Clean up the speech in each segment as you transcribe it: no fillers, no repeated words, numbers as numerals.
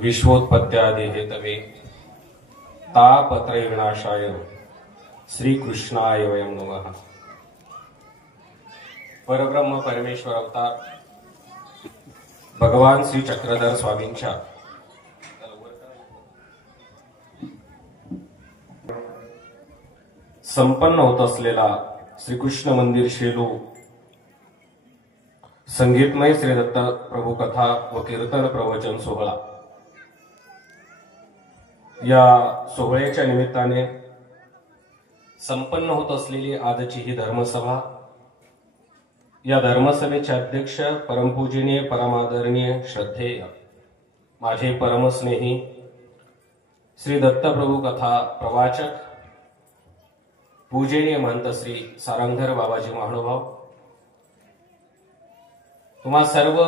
विश्वोत्पत्त्यादि Hathaway तापत्रयविनाशाय श्रीकृष्णाय वयं नमः। परब्रह्म परमेश्वर अवतार भगवान श्री चक्रधर स्वामींच्या संपन्न होत असलेला श्रीकृष्ण मंदिर शेलू संगीतमय श्री दत्त प्रभू कथा व कीर्तन प्रवचन सोहळा, या सोहळ्याच्या निमित्ताने संपन्न होत असलेली आजची ही धर्मसभा, या धर्मसभेचे अध्यक्ष परमपूजनीय परमादरणीय श्रद्धेय माझे परमस्नेही श्री दत्तप्रभू कथा प्रवाचक पूजनीय महंत श्री सारंगधर बाबाजी महानुभाव, तुम्हा सर्व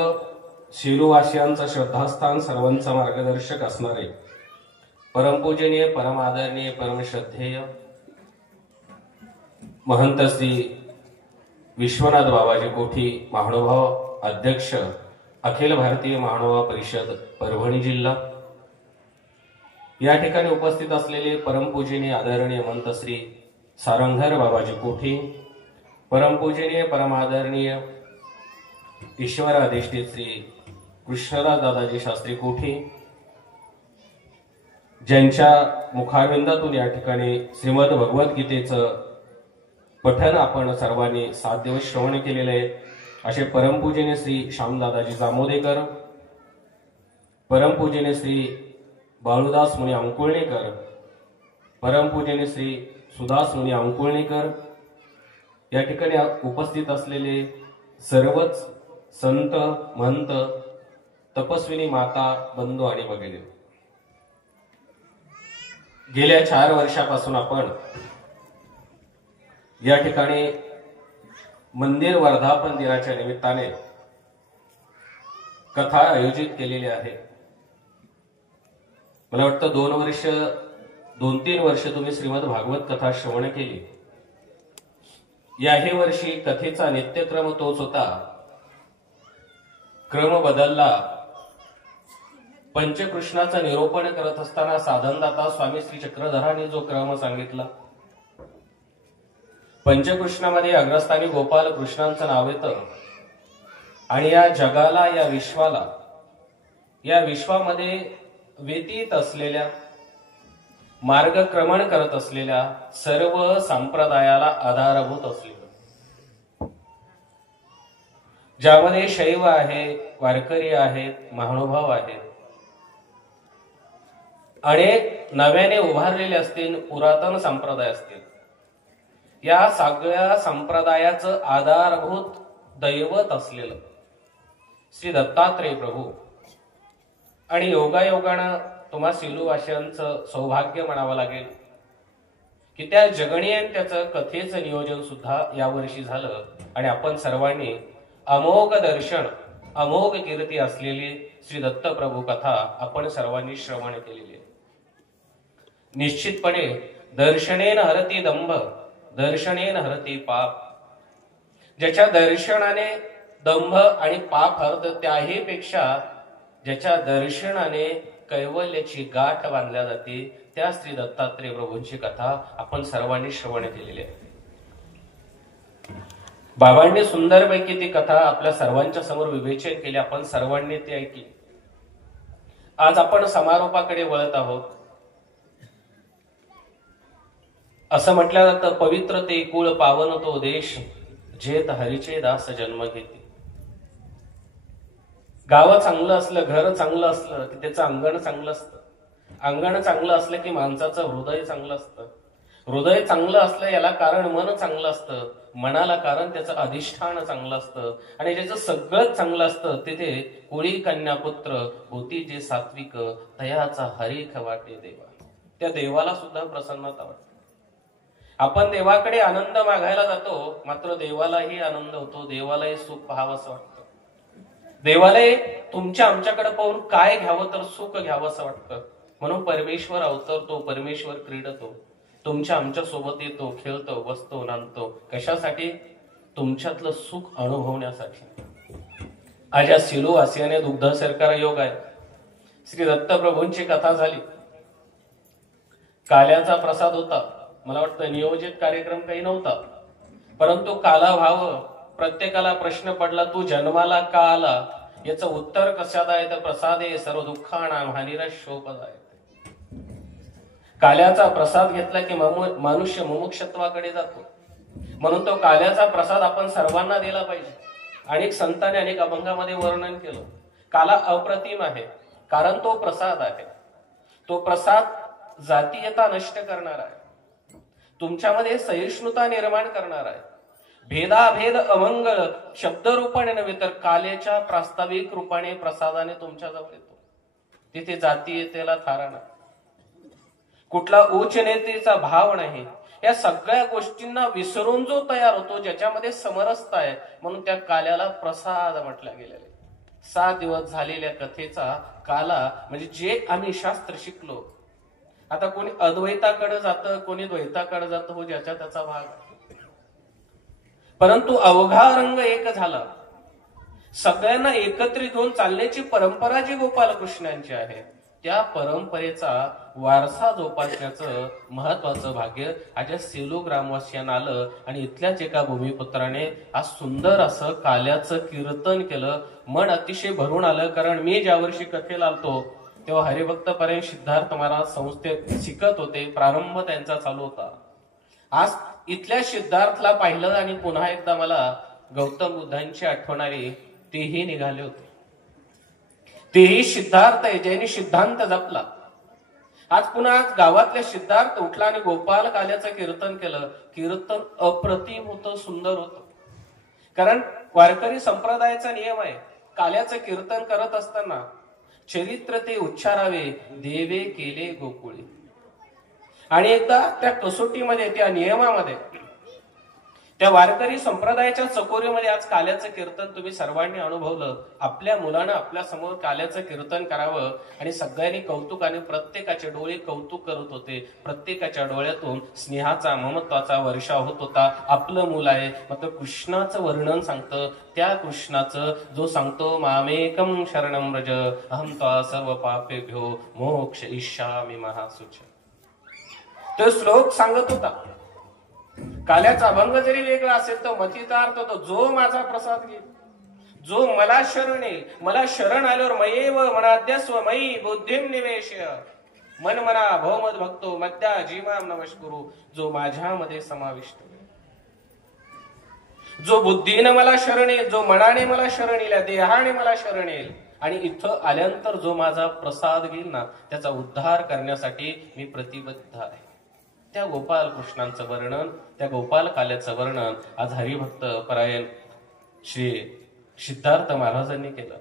शिरूवासियांचा श्रद्धास्थान, सर्वांचा मार्गदर्शक असणारे परमपूजनीय परमादरणीय परमश्रद्धेय महंत श्री विश्वनाथ बाबाजी कोठी महानुभाव, अध्यक्ष अखिल भारतीय महानुभाव परिषद परभणी जिल्हा, या ठिकाणी उपस्थित असलेले परमपूजनीय आदरणीय महंत श्री सारंगधर बाबाजी कोठी, परमपूजनीय परमादरणीय ईश्वराधिष्ठित श्री कृष्णदास दादाजी शास्त्री कोठी, ज्यांच्या मुखारविंदातून या ठिकाणी श्रीमद भगवद्गीतेचं पठन आपण सर्वांनी 7 दिवस श्रवण केलेले आहे, असे परमपूजनीय श्री श्यामदादाजी जामोदेकर, परमपूजनीय श्री बाळूदास मुनी अंकुळणेकर, परमपूजनीय श्री सुदास मुनी अंकुळणेकर, या ठिकाणी उपस्थित असलेले सर्वच संत महंत तपस्विनी माता बंधू आणि भगिनी, गेल्या 4 वर्षापासून आपण या ठिकाणी मंदिर वर्धापन दिनाच्या निमित्ताने कथा आयोजित केलेली आहे। मला वाटतं 2-3 वर्ष तुम्ही श्रीमद भागवत कथा श्रवण केली। याही वर्षी कथेचा नित्यक्रम तोच होता, क्रम बदलला। पंचकृष्णाचा निरूपण करत असताना साधनदाता स्वामी श्री चक्रधरांनी जो क्रम सांगितला, पंचकृष्णामध्ये अग्रस्थानी गोपाल कृष्णांचं नाव येतं आणि या जगाला, या विश्वाला, या विश्वामध्ये व्यतीत असलेल्या, मार्गक्रमण करत असलेल्या सर्व संप्रदायाला आधारभूत असलेलं, ज्यामध्ये शैव आहे, वारकरी आहेत, महानुभाव आहेत, अनेक नव्याने उभारलेले असतील, पुरातन संप्रदाय असतील, या सगळ्या संप्रदायाचं आधारभूत दैवत असलेलं श्री दत्तात्रेय प्रभू, आणि योगायोगानं तुम्हा सिलूवासियांचं सौभाग्य म्हणावं लागेल की त्या जगणीयन त्याचं कथेचं नियोजन सुद्धा यावर्षी झालं आणि आपण सर्वांनी अमोघ दर्शन, अमोघ कीर्ती असलेली श्री दत्तप्रभू कथा आपण सर्वांनी श्रवण केलेली आहे। निश्चितपणे दर्शनेन हरती दंभ, दर्शनेन हरती पाप, ज्याच्या दर्शनाने दंभ आणि पाप हरत, त्याही पेक्षा ज्याच्या दर्शनाने कैवल्याची गाठ बांधल्या जाते, त्या श्री दत्तात्रेय प्रभूंची कथा आपण सर्वांनी श्रवण केलेली आहे। बाबांनी सुंदरपैकी ती कथा आपल्या सर्वांच्या समोर विवेचन केली, आपण सर्वांनी ती ऐकली। आज आपण समारोपाकडे वळत आहोत। असं म्हटलं जातं, पवित्र ते कुळ, पावन तो देश, जेत हरीचे दास जन्म घेते। गाव चांगलं असलं, घर चांगलं असलं की त्याचं अंगण चांगलं असतं, अंगण चांगलं असलं की माणसाचं हृदय चांगलं असतं, हृदय चांगलं असलं याला कारण मन चांगलं असतं, मनाला कारण त्याचं अधिष्ठान चांगलं असतं, आणि ज्याचं सगळं चांगलं असतं तिथे कुळी कन्या पुत्र होती जे सात्विक, तयाचा हरीख वाटे देवा, त्या देवाला सुद्धा प्रसन्नता वाटते। आपण देवाकडे आनंद मागायला जातो, मात्र देवालाही आनंद होतो, देवालाही सुख पाहावंसं वाटतं, देवालाही तुमच्या आमच्याकडे पाहून काय घ्यावं तर सुख घ्यावं असं वाटतं। म्हणून परमेश्वर अवतरतो, परमेश्वर क्रीडतो, तुमच्या आमच्या सोबत येतो, खेळतो, बसतो, नांदतो, कशासाठी? तुमच्यातलं सुख अनुभवण्यासाठी। आज या सिलूवासियाने दुग्ध सरकार योग आहे, श्री दत्तप्रभूंची कथा झाली. काल्याचा प्रसाद होता. मला वाटतं नियोजित कार्यक्रम काही नव्हता, परंतु काला व्हावं. प्रत्येकाला प्रश्न पडला, तू जन्माला का आला? याचं उत्तर कशात आहे तर प्रसादे सर्व दुःखानां हानिरशोपदाय. काल्याचा प्रसाद घेतला की मनुष्य मुमुक्षत्वाकडे जातो. म्हणून तो काल्याचा प्रसाद आपण सर्वांना दिला पाहिजे. अनेक संतांनी अनेक अभंगामध्ये वर्णन केलं. काला अप्रतिम आहे, कारण तो प्रसाद आहे. तो प्रसाद जातीयता नष्ट करणार आहे, तुमच्यामध्ये सहिष्णुता निर्माण करणार आहे. भेदाभेद अमंगळ शब्दरूपाने नव्हे तर काल्याच्या प्रास्ताविक रूपाने प्रसादाने तुमच्याजवळ येतो. तिथे जातीयतेला थारा नाही, कुठला उच्च नेतेचा भाव नाही. या सगळ्या गोष्टींना विसरून जो तयार होतो, ज्याच्यामध्ये समरसता आहे, म्हणून त्या काल्याला प्रसाद म्हटला गेलेला आहे. 7 दिवस झालेल्या कथेचा काला म्हणजे जे आम्ही शास्त्र शिकलो. आता कोणी अद्वैताकडे जातं, कोणी द्वैताकडे जातं, हो ज्याच्या त्याचा भाग आहे. परंतु अवघा रंग एक झाला. सगळ्यांना एकत्रित घेऊन चालण्याची परंपरा जी गोपालकृष्णांची आहे, त्या परंपरेचा वारसा जोपासण्याचं महत्वाचं भाग्य आज सेलू ग्रामवासियांना आलं. आणि इथल्याच एका भूमिपुत्राने आज सुंदर असं काल्याचं कीर्तन केलं. मन अतिशय भरून आलं. कारण मी ज्या वर्षी कथेला आलतो तेव्हा हरिभक्त पर्यंत सिद्धार्थ महाराज संस्थेत शिकत होते. प्रारंभ त्यांचा चालू होता. आज इथल्या सिद्धार्थला पाहिलं आणि पुन्हा एकदा मला गौतम बुद्धांची आठवण आली. तेही निघाले होते. तेही सिद्धार्थ आहे ज्यांनी सिद्धांत जपला. आज पुन्हा आज गावातल्या सिद्धार्थ उठला आणि गोपाल काल्याचं कीर्तन केलं. कीर्तन अप्रतिम होतं, सुंदर होतं. कारण वारकरी संप्रदायाचा नियम आहे, काल्याचं कीर्तन करत असताना चरित्र ते उच्चारावे, देवे केले गोकुळी. आणि एकदा त्या कसोटीमध्ये, त्या नियमामध्ये, त्या वारकरी संप्रदायाच्या चकोरीमध्ये आज काल्याचं कीर्तन तुम्ही सर्वांनी अनुभवलं. आपल्या मुलानं आपल्या समोर काल्याचं कीर्तन करावं आणि सगळ्यांनी कौतुकाने, प्रत्येकाचे डोळे कौतुक करत होते. प्रत्येकाच्या डोळ्यातून स्नेहाचा, ममत्वाचा वर्षाव होत होता. आपलं मूल आहे, मग कृष्णाचं वर्णन सांगतं. त्या कृष्णाचं जो सांगतो, मामेकम शरणं व्रज अहं त्वा सर्व पापेभ्यो मोक्ष इष्यामि महासुच. तो श्लोक सांगत होता. काल्याचा अभंग जरी वेगळा असेल तर मतीचा अर्थ होतो, जो माझा प्रसाद घेईल, जो मला शरण येईल, मला शरण आल्यावर मयेव मनाद्यस्व मयी बुद्धिम निवेश मन मना भवमद भक्तो मद्या जीवाम नमस्कुरु. जो माझ्यामध्ये समाविष्ट, जो बुद्धीने मला शरण येईल, जो मनाने मला शरण येईल, देहाने मला शरण येईल, आणि इथं आल्यानंतर जो माझा प्रसाद घेईल ना, त्याचा उद्धार करण्यासाठी मी प्रतिबद्ध आहे. त्या गोपाल कृष्णांचं वर्णन, त्या गोपाल काल्याचं वर्णन आज हरिभक्त परायण श्री सिद्धार्थ महाराजांनी केलं.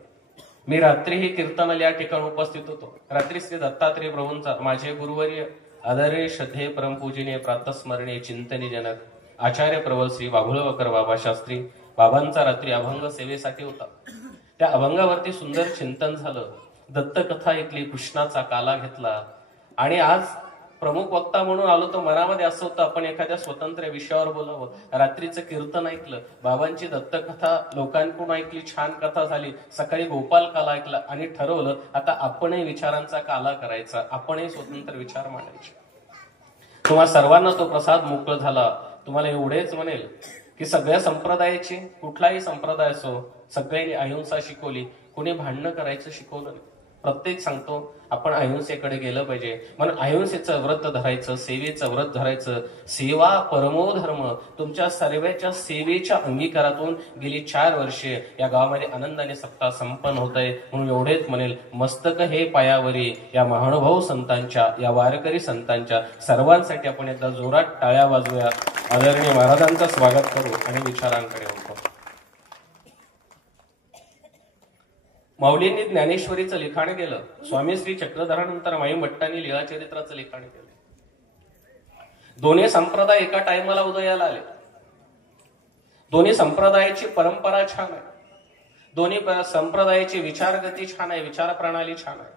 मी रात्री ही कीर्तनाला या ठिकाणी उपस्थित होतो. रात्री श्री दत्तात्रय प्रभूंचा, माझे गुरुवर्य आदरणीय श्रद्धेय परमपूजनीय प्रातस्मरणीय चिंतनी जनक आचार्य प्रबल श्री बाभुळवकर बाबा शास्त्री बाबांचा रात्री अभंग सेवेसाठी होता. त्या अभंगावरती सुंदर चिंतन झालं. दत्तकथा ऐकली, कृष्णाचा काला घेतला. आणि आज प्रमुख वक्ता म्हणून आलो तर मनामध्ये असं होतं आपण एखाद्या स्वतंत्र विषयावर बोलावं. रात्रीचं कीर्तन ऐकलं, बाबांची दत्तकथा लोकांकडून ऐकली, छान कथा झाली. सकाळी गोपाल काला ऐकला आणि ठरवलं आता आपणही विचारांचा काला करायचा, आपणही स्वतंत्र विचार मांडायचे. तुम्हा सर्वांना तो प्रसाद मोकळ झाला. तुम्हाला एवढेच म्हणेल की सगळ्या संप्रदायाची, कुठलाही संप्रदाय असो, सगळ्यांनी अहिंसा शिकवली. कोणी भांडणं करायचं शिकवलं नाही. प्रत्येक सांगतो आपण अहिंसेकडे गेलं पाहिजे. म्हणून अहिंसेचं व्रत धरायचं, सेवेचं व्रत धरायचं. सेवा परमो धर्म. तुमच्या सर्वांच्या सेवेच्या अंगीकारातून गेली 4 वर्षे या गावामध्ये आनंदाने सप्ताह संपन्न होत आहे. म्हणून एवढेच म्हणेल, मस्तक हे पायावरी या महानुभाव संतांच्या, या वारकरी संतांच्या सर्वांसाठी आपण एकदा जोरात टाळ्या वाजवूया. आदरणीय महाराजांचं स्वागत करू आणि विचारांकडे होतो. माऊलींनी ज्ञानेश्वरीचं लिखाण केलं. स्वामी श्री चक्रधरानंतर माई भट्टांनी लीळाचरित्राचं लिखाण केलं. दोन्ही संप्रदाय एका टायमाला उदयाला आले. दोन्ही संप्रदायाची परंपरा छान आहे. दोन्ही संप्रदायाची विचारगती छान आहे, विचार प्रणाली छान आहे.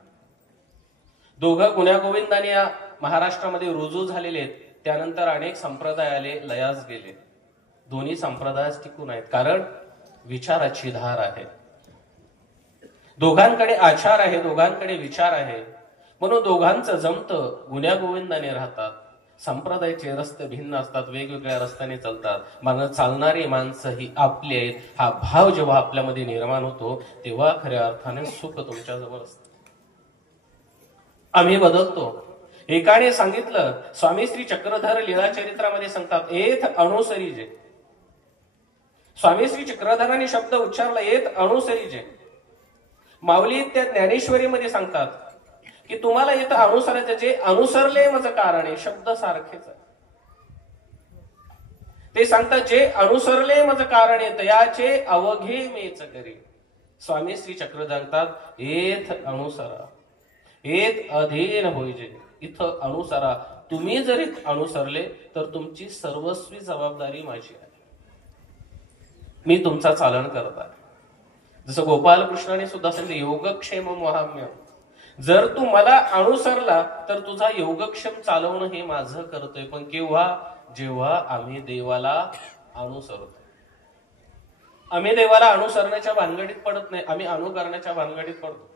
दोघं गुण्यागोविंदाने या महाराष्ट्रामध्ये रुजू झालेले आहेत. त्यानंतर अनेक संप्रदाय आले, लयास गेले. दोन्ही संप्रदाय टिकून आहेत, कारण विचाराची धार आहे. दोघांकडे आचार आहे, दोघांकडे विचार आहे, म्हणून दोघांचं जमतं, गुण्यागोविंदाने राहतात. संप्रदायाचे रस्ते भिन्न असतात, वेगवेगळ्या रस्त्याने चालतात, मला चालणारी माणसं ही आपली आहेत. हा भाव जेव्हा आपल्यामध्ये निर्माण होतो तेव्हा खऱ्या अर्थाने सुख तुमच्या जवळ असतं. आम्ही बदलतो. एकाने सांगितलं, स्वामी श्री चक्रधर लीळा चरित्रामध्ये सांगतात, एथ अणुसरीजे. स्वामी श्री चक्रधरांनी शब्द उच्चारला, एथ अणुसरीजे. माऊली त्या ज्ञानेश्वरीमध्ये सांगतात की तुम्हाला इथं अनुसरायचं, जे अनुसरले माझं कारण आहे, शब्द सारखेच आहे. ते सांगतात, जे अनुसरले माझं कारण आहे तयाचे अवघे मेच करी. स्वामी श्री चक्रधर सांगतात, एथ अनुसरा, एथ अधीन होईजे. इथं अनुसरा. तुम्ही जरी अनुसरले तर तुमची सर्वस्वी जबाबदारी माझी आहे, मी तुमचा चालन करत आहे. जसं गोपालकृष्णाने सुद्धा सांगितलं, योगक्षेम महाम्य. जर तू मला अनुसरला तर तुझा योगक्षेम चालवणं हे माझं करतोय. पण केव्हा? जेव्हा आम्ही देवाला अनुसरतो. आम्ही देवाला अनुसरण्याच्या भानगडीत पडत नाही, आम्ही अनुकरण्याच्या भानगडीत पडतो.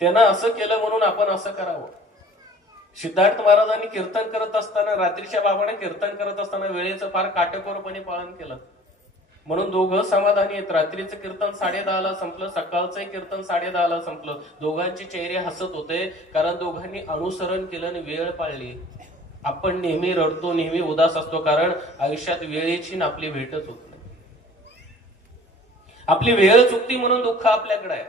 त्यानं असं केलं म्हणून आपण असं करावं. सिद्धार्थ महाराजांनी कीर्तन करत असताना, रात्रीच्या बाबाने कीर्तन करत असताना वेळेचं फार काटेकोरपणे पालन केलं, म्हणून दोघं समाधानी आहेत. रात्रीचं कीर्तन 10:30ला संपलं, सकाळचं कीर्तन 10:30ला संपलं. दोघांचे चेहरे हसत होते, कारण दोघांनी अनुसरण केलं आणि वेळ पाळली. आपण नेहमी रडतो, नेहमी उदास असतो, कारण आयुष्यात वेळेची ना आपली भेटच होत नाही. आपली वेळ चुकती म्हणून दुःख आपल्याकडे आहे.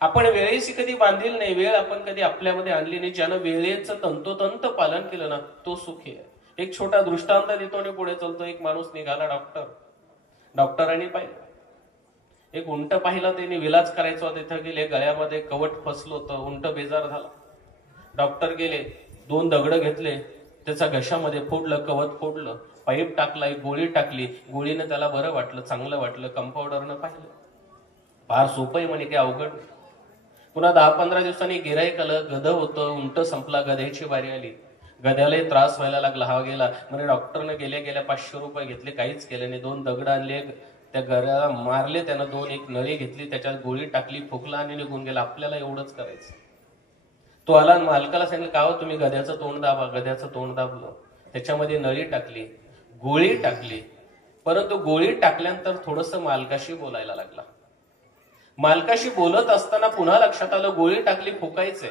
आपण वेळेशी कधी बांधील नाही, वेळ आपण कधी आपल्यामध्ये आणली नाही. ज्यानं वेळेचं तंतोतंत पालन केलं ना तो सुखी आहे. एक छोटा दृष्टांत देतो आणि पुढे चालतो. एक माणूस निघाला डॉक्टरांनी पाहिलं, एक उंट पाहिलं, त्यांनी विलाज करायचा, तिथं गेले, गळ्यामध्ये कवट फसलं होतं, उंट बेजार झाला. डॉक्टर गेले, 2 दगड घेतले, त्याचा घशामध्ये फोडलं, कवट फोडलं, पाईप टाकला, एक गोळी टाकली, गोळीनं त्याला बरं वाटलं, चांगलं वाटलं. कंपाऊंडरनं पाहिलं, फार सोपं आहे म्हणे, काही अवघड नाही. पुन्हा 10-15 दिवसांनी गिऱ्हाईक आलं, गध होतं, उंट संपला, गध्याची बारी आली. गध्यालाही त्रास व्हायला लागला, हा गेला. म्हणजे डॉक्टरने गेल्या 500 रुपये घेतले, काहीच केलं नाही. 2 दगड आणले, त्या गऱ्याला मारले, त्यानं 2 एक नळी घेतली, त्याच्यात गोळी टाकली, फुकला आणि निघून गेला. आपल्याला एवढंच करायचं. तो आला, मालकाला सांगितलं, का हो तुम्ही गध्याचं तोंड दाबा. गध्याचं तोंड दाबलं, त्याच्यामध्ये नळी टाकली, गोळी टाकली. परंतु गोळी टाकल्यानंतर थोडंसं मालकाशी बोलायला लागला. मालकाशी बोलत असताना पुन्हा लक्षात आलं, गोळी टाकली, फुकायचंय.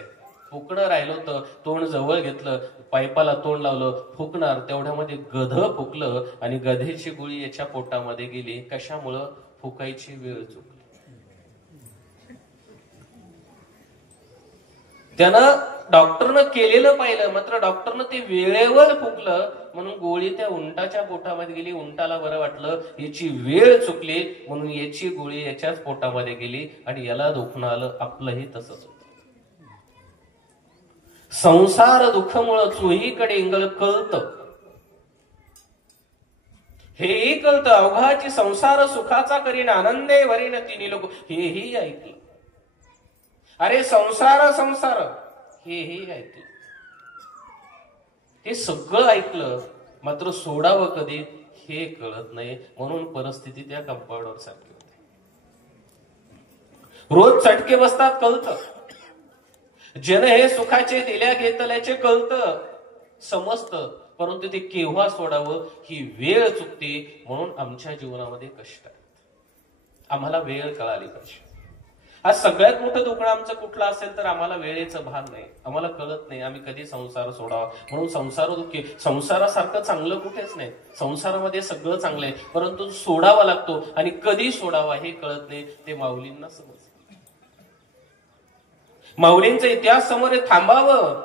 फुकणं राहिलं होतं, तोंड जवळ घेतलं, पाईपाला तोंड लावलं, फुकणार, तेवढ्यामध्ये गध फुकलं आणि गधेची गोळी याच्या पोटामध्ये गेली. कशामुळं? फुकायची वेळ चुकली. त्यानं डॉक्टरनं केलेलं पाहिलं, मात्र डॉक्टरनं ते वेळेवर फुकलं, म्हणून गोळी त्या उंटाच्या पोटामध्ये गेली. उंटाला बरं वाटलं, याची वेळ चुकली म्हणून याची गोळी याच्याच पोटामध्ये गेली आणि याला दुखणं आलं. आपलंही तसंच होतं. संसार दुःखमुळं चोहीकडे इंगळ कळतं, हेही कळतं. अवघाची संसार सुखाचा करीन, आनंदे भरीन तिन्ही लोक. हेही ऐकलं. अरे संसार संसार हेही ऐकलं, हे सगळं ऐकलं, मात्र सोडावं कधी हे कळत नाही. म्हणून परिस्थिती त्या कंपाऊंडर सारखी होते. रोज चटके बसतात, कळतं. जन हे सुखाचे दिल्या घेतल्याचे कळतं, समजतं, परंतु ते केव्हा सोडावं ही वेळ चुकते. म्हणून आमच्या जीवनामध्ये कष्ट आहेत. आम्हाला वेळ कळाली पाहिजे. आज सगळ्यात मोठं दुखणं आमचं कुठलं असेल तर आम्हाला वेळेचं भान नाही, आम्हाला कळत नाही आम्ही कधी संसार सोडावा. म्हणून संसार दुःखी. संसारासारखं चांगलं कुठेच नाही. संसारामध्ये सगळं चांगलं आहे, परंतु सोडावा लागतो आणि कधी सोडावा हे कळत नाही. ते माऊलींना समजतं. माऊलींचा इतिहास समोर थांबावं.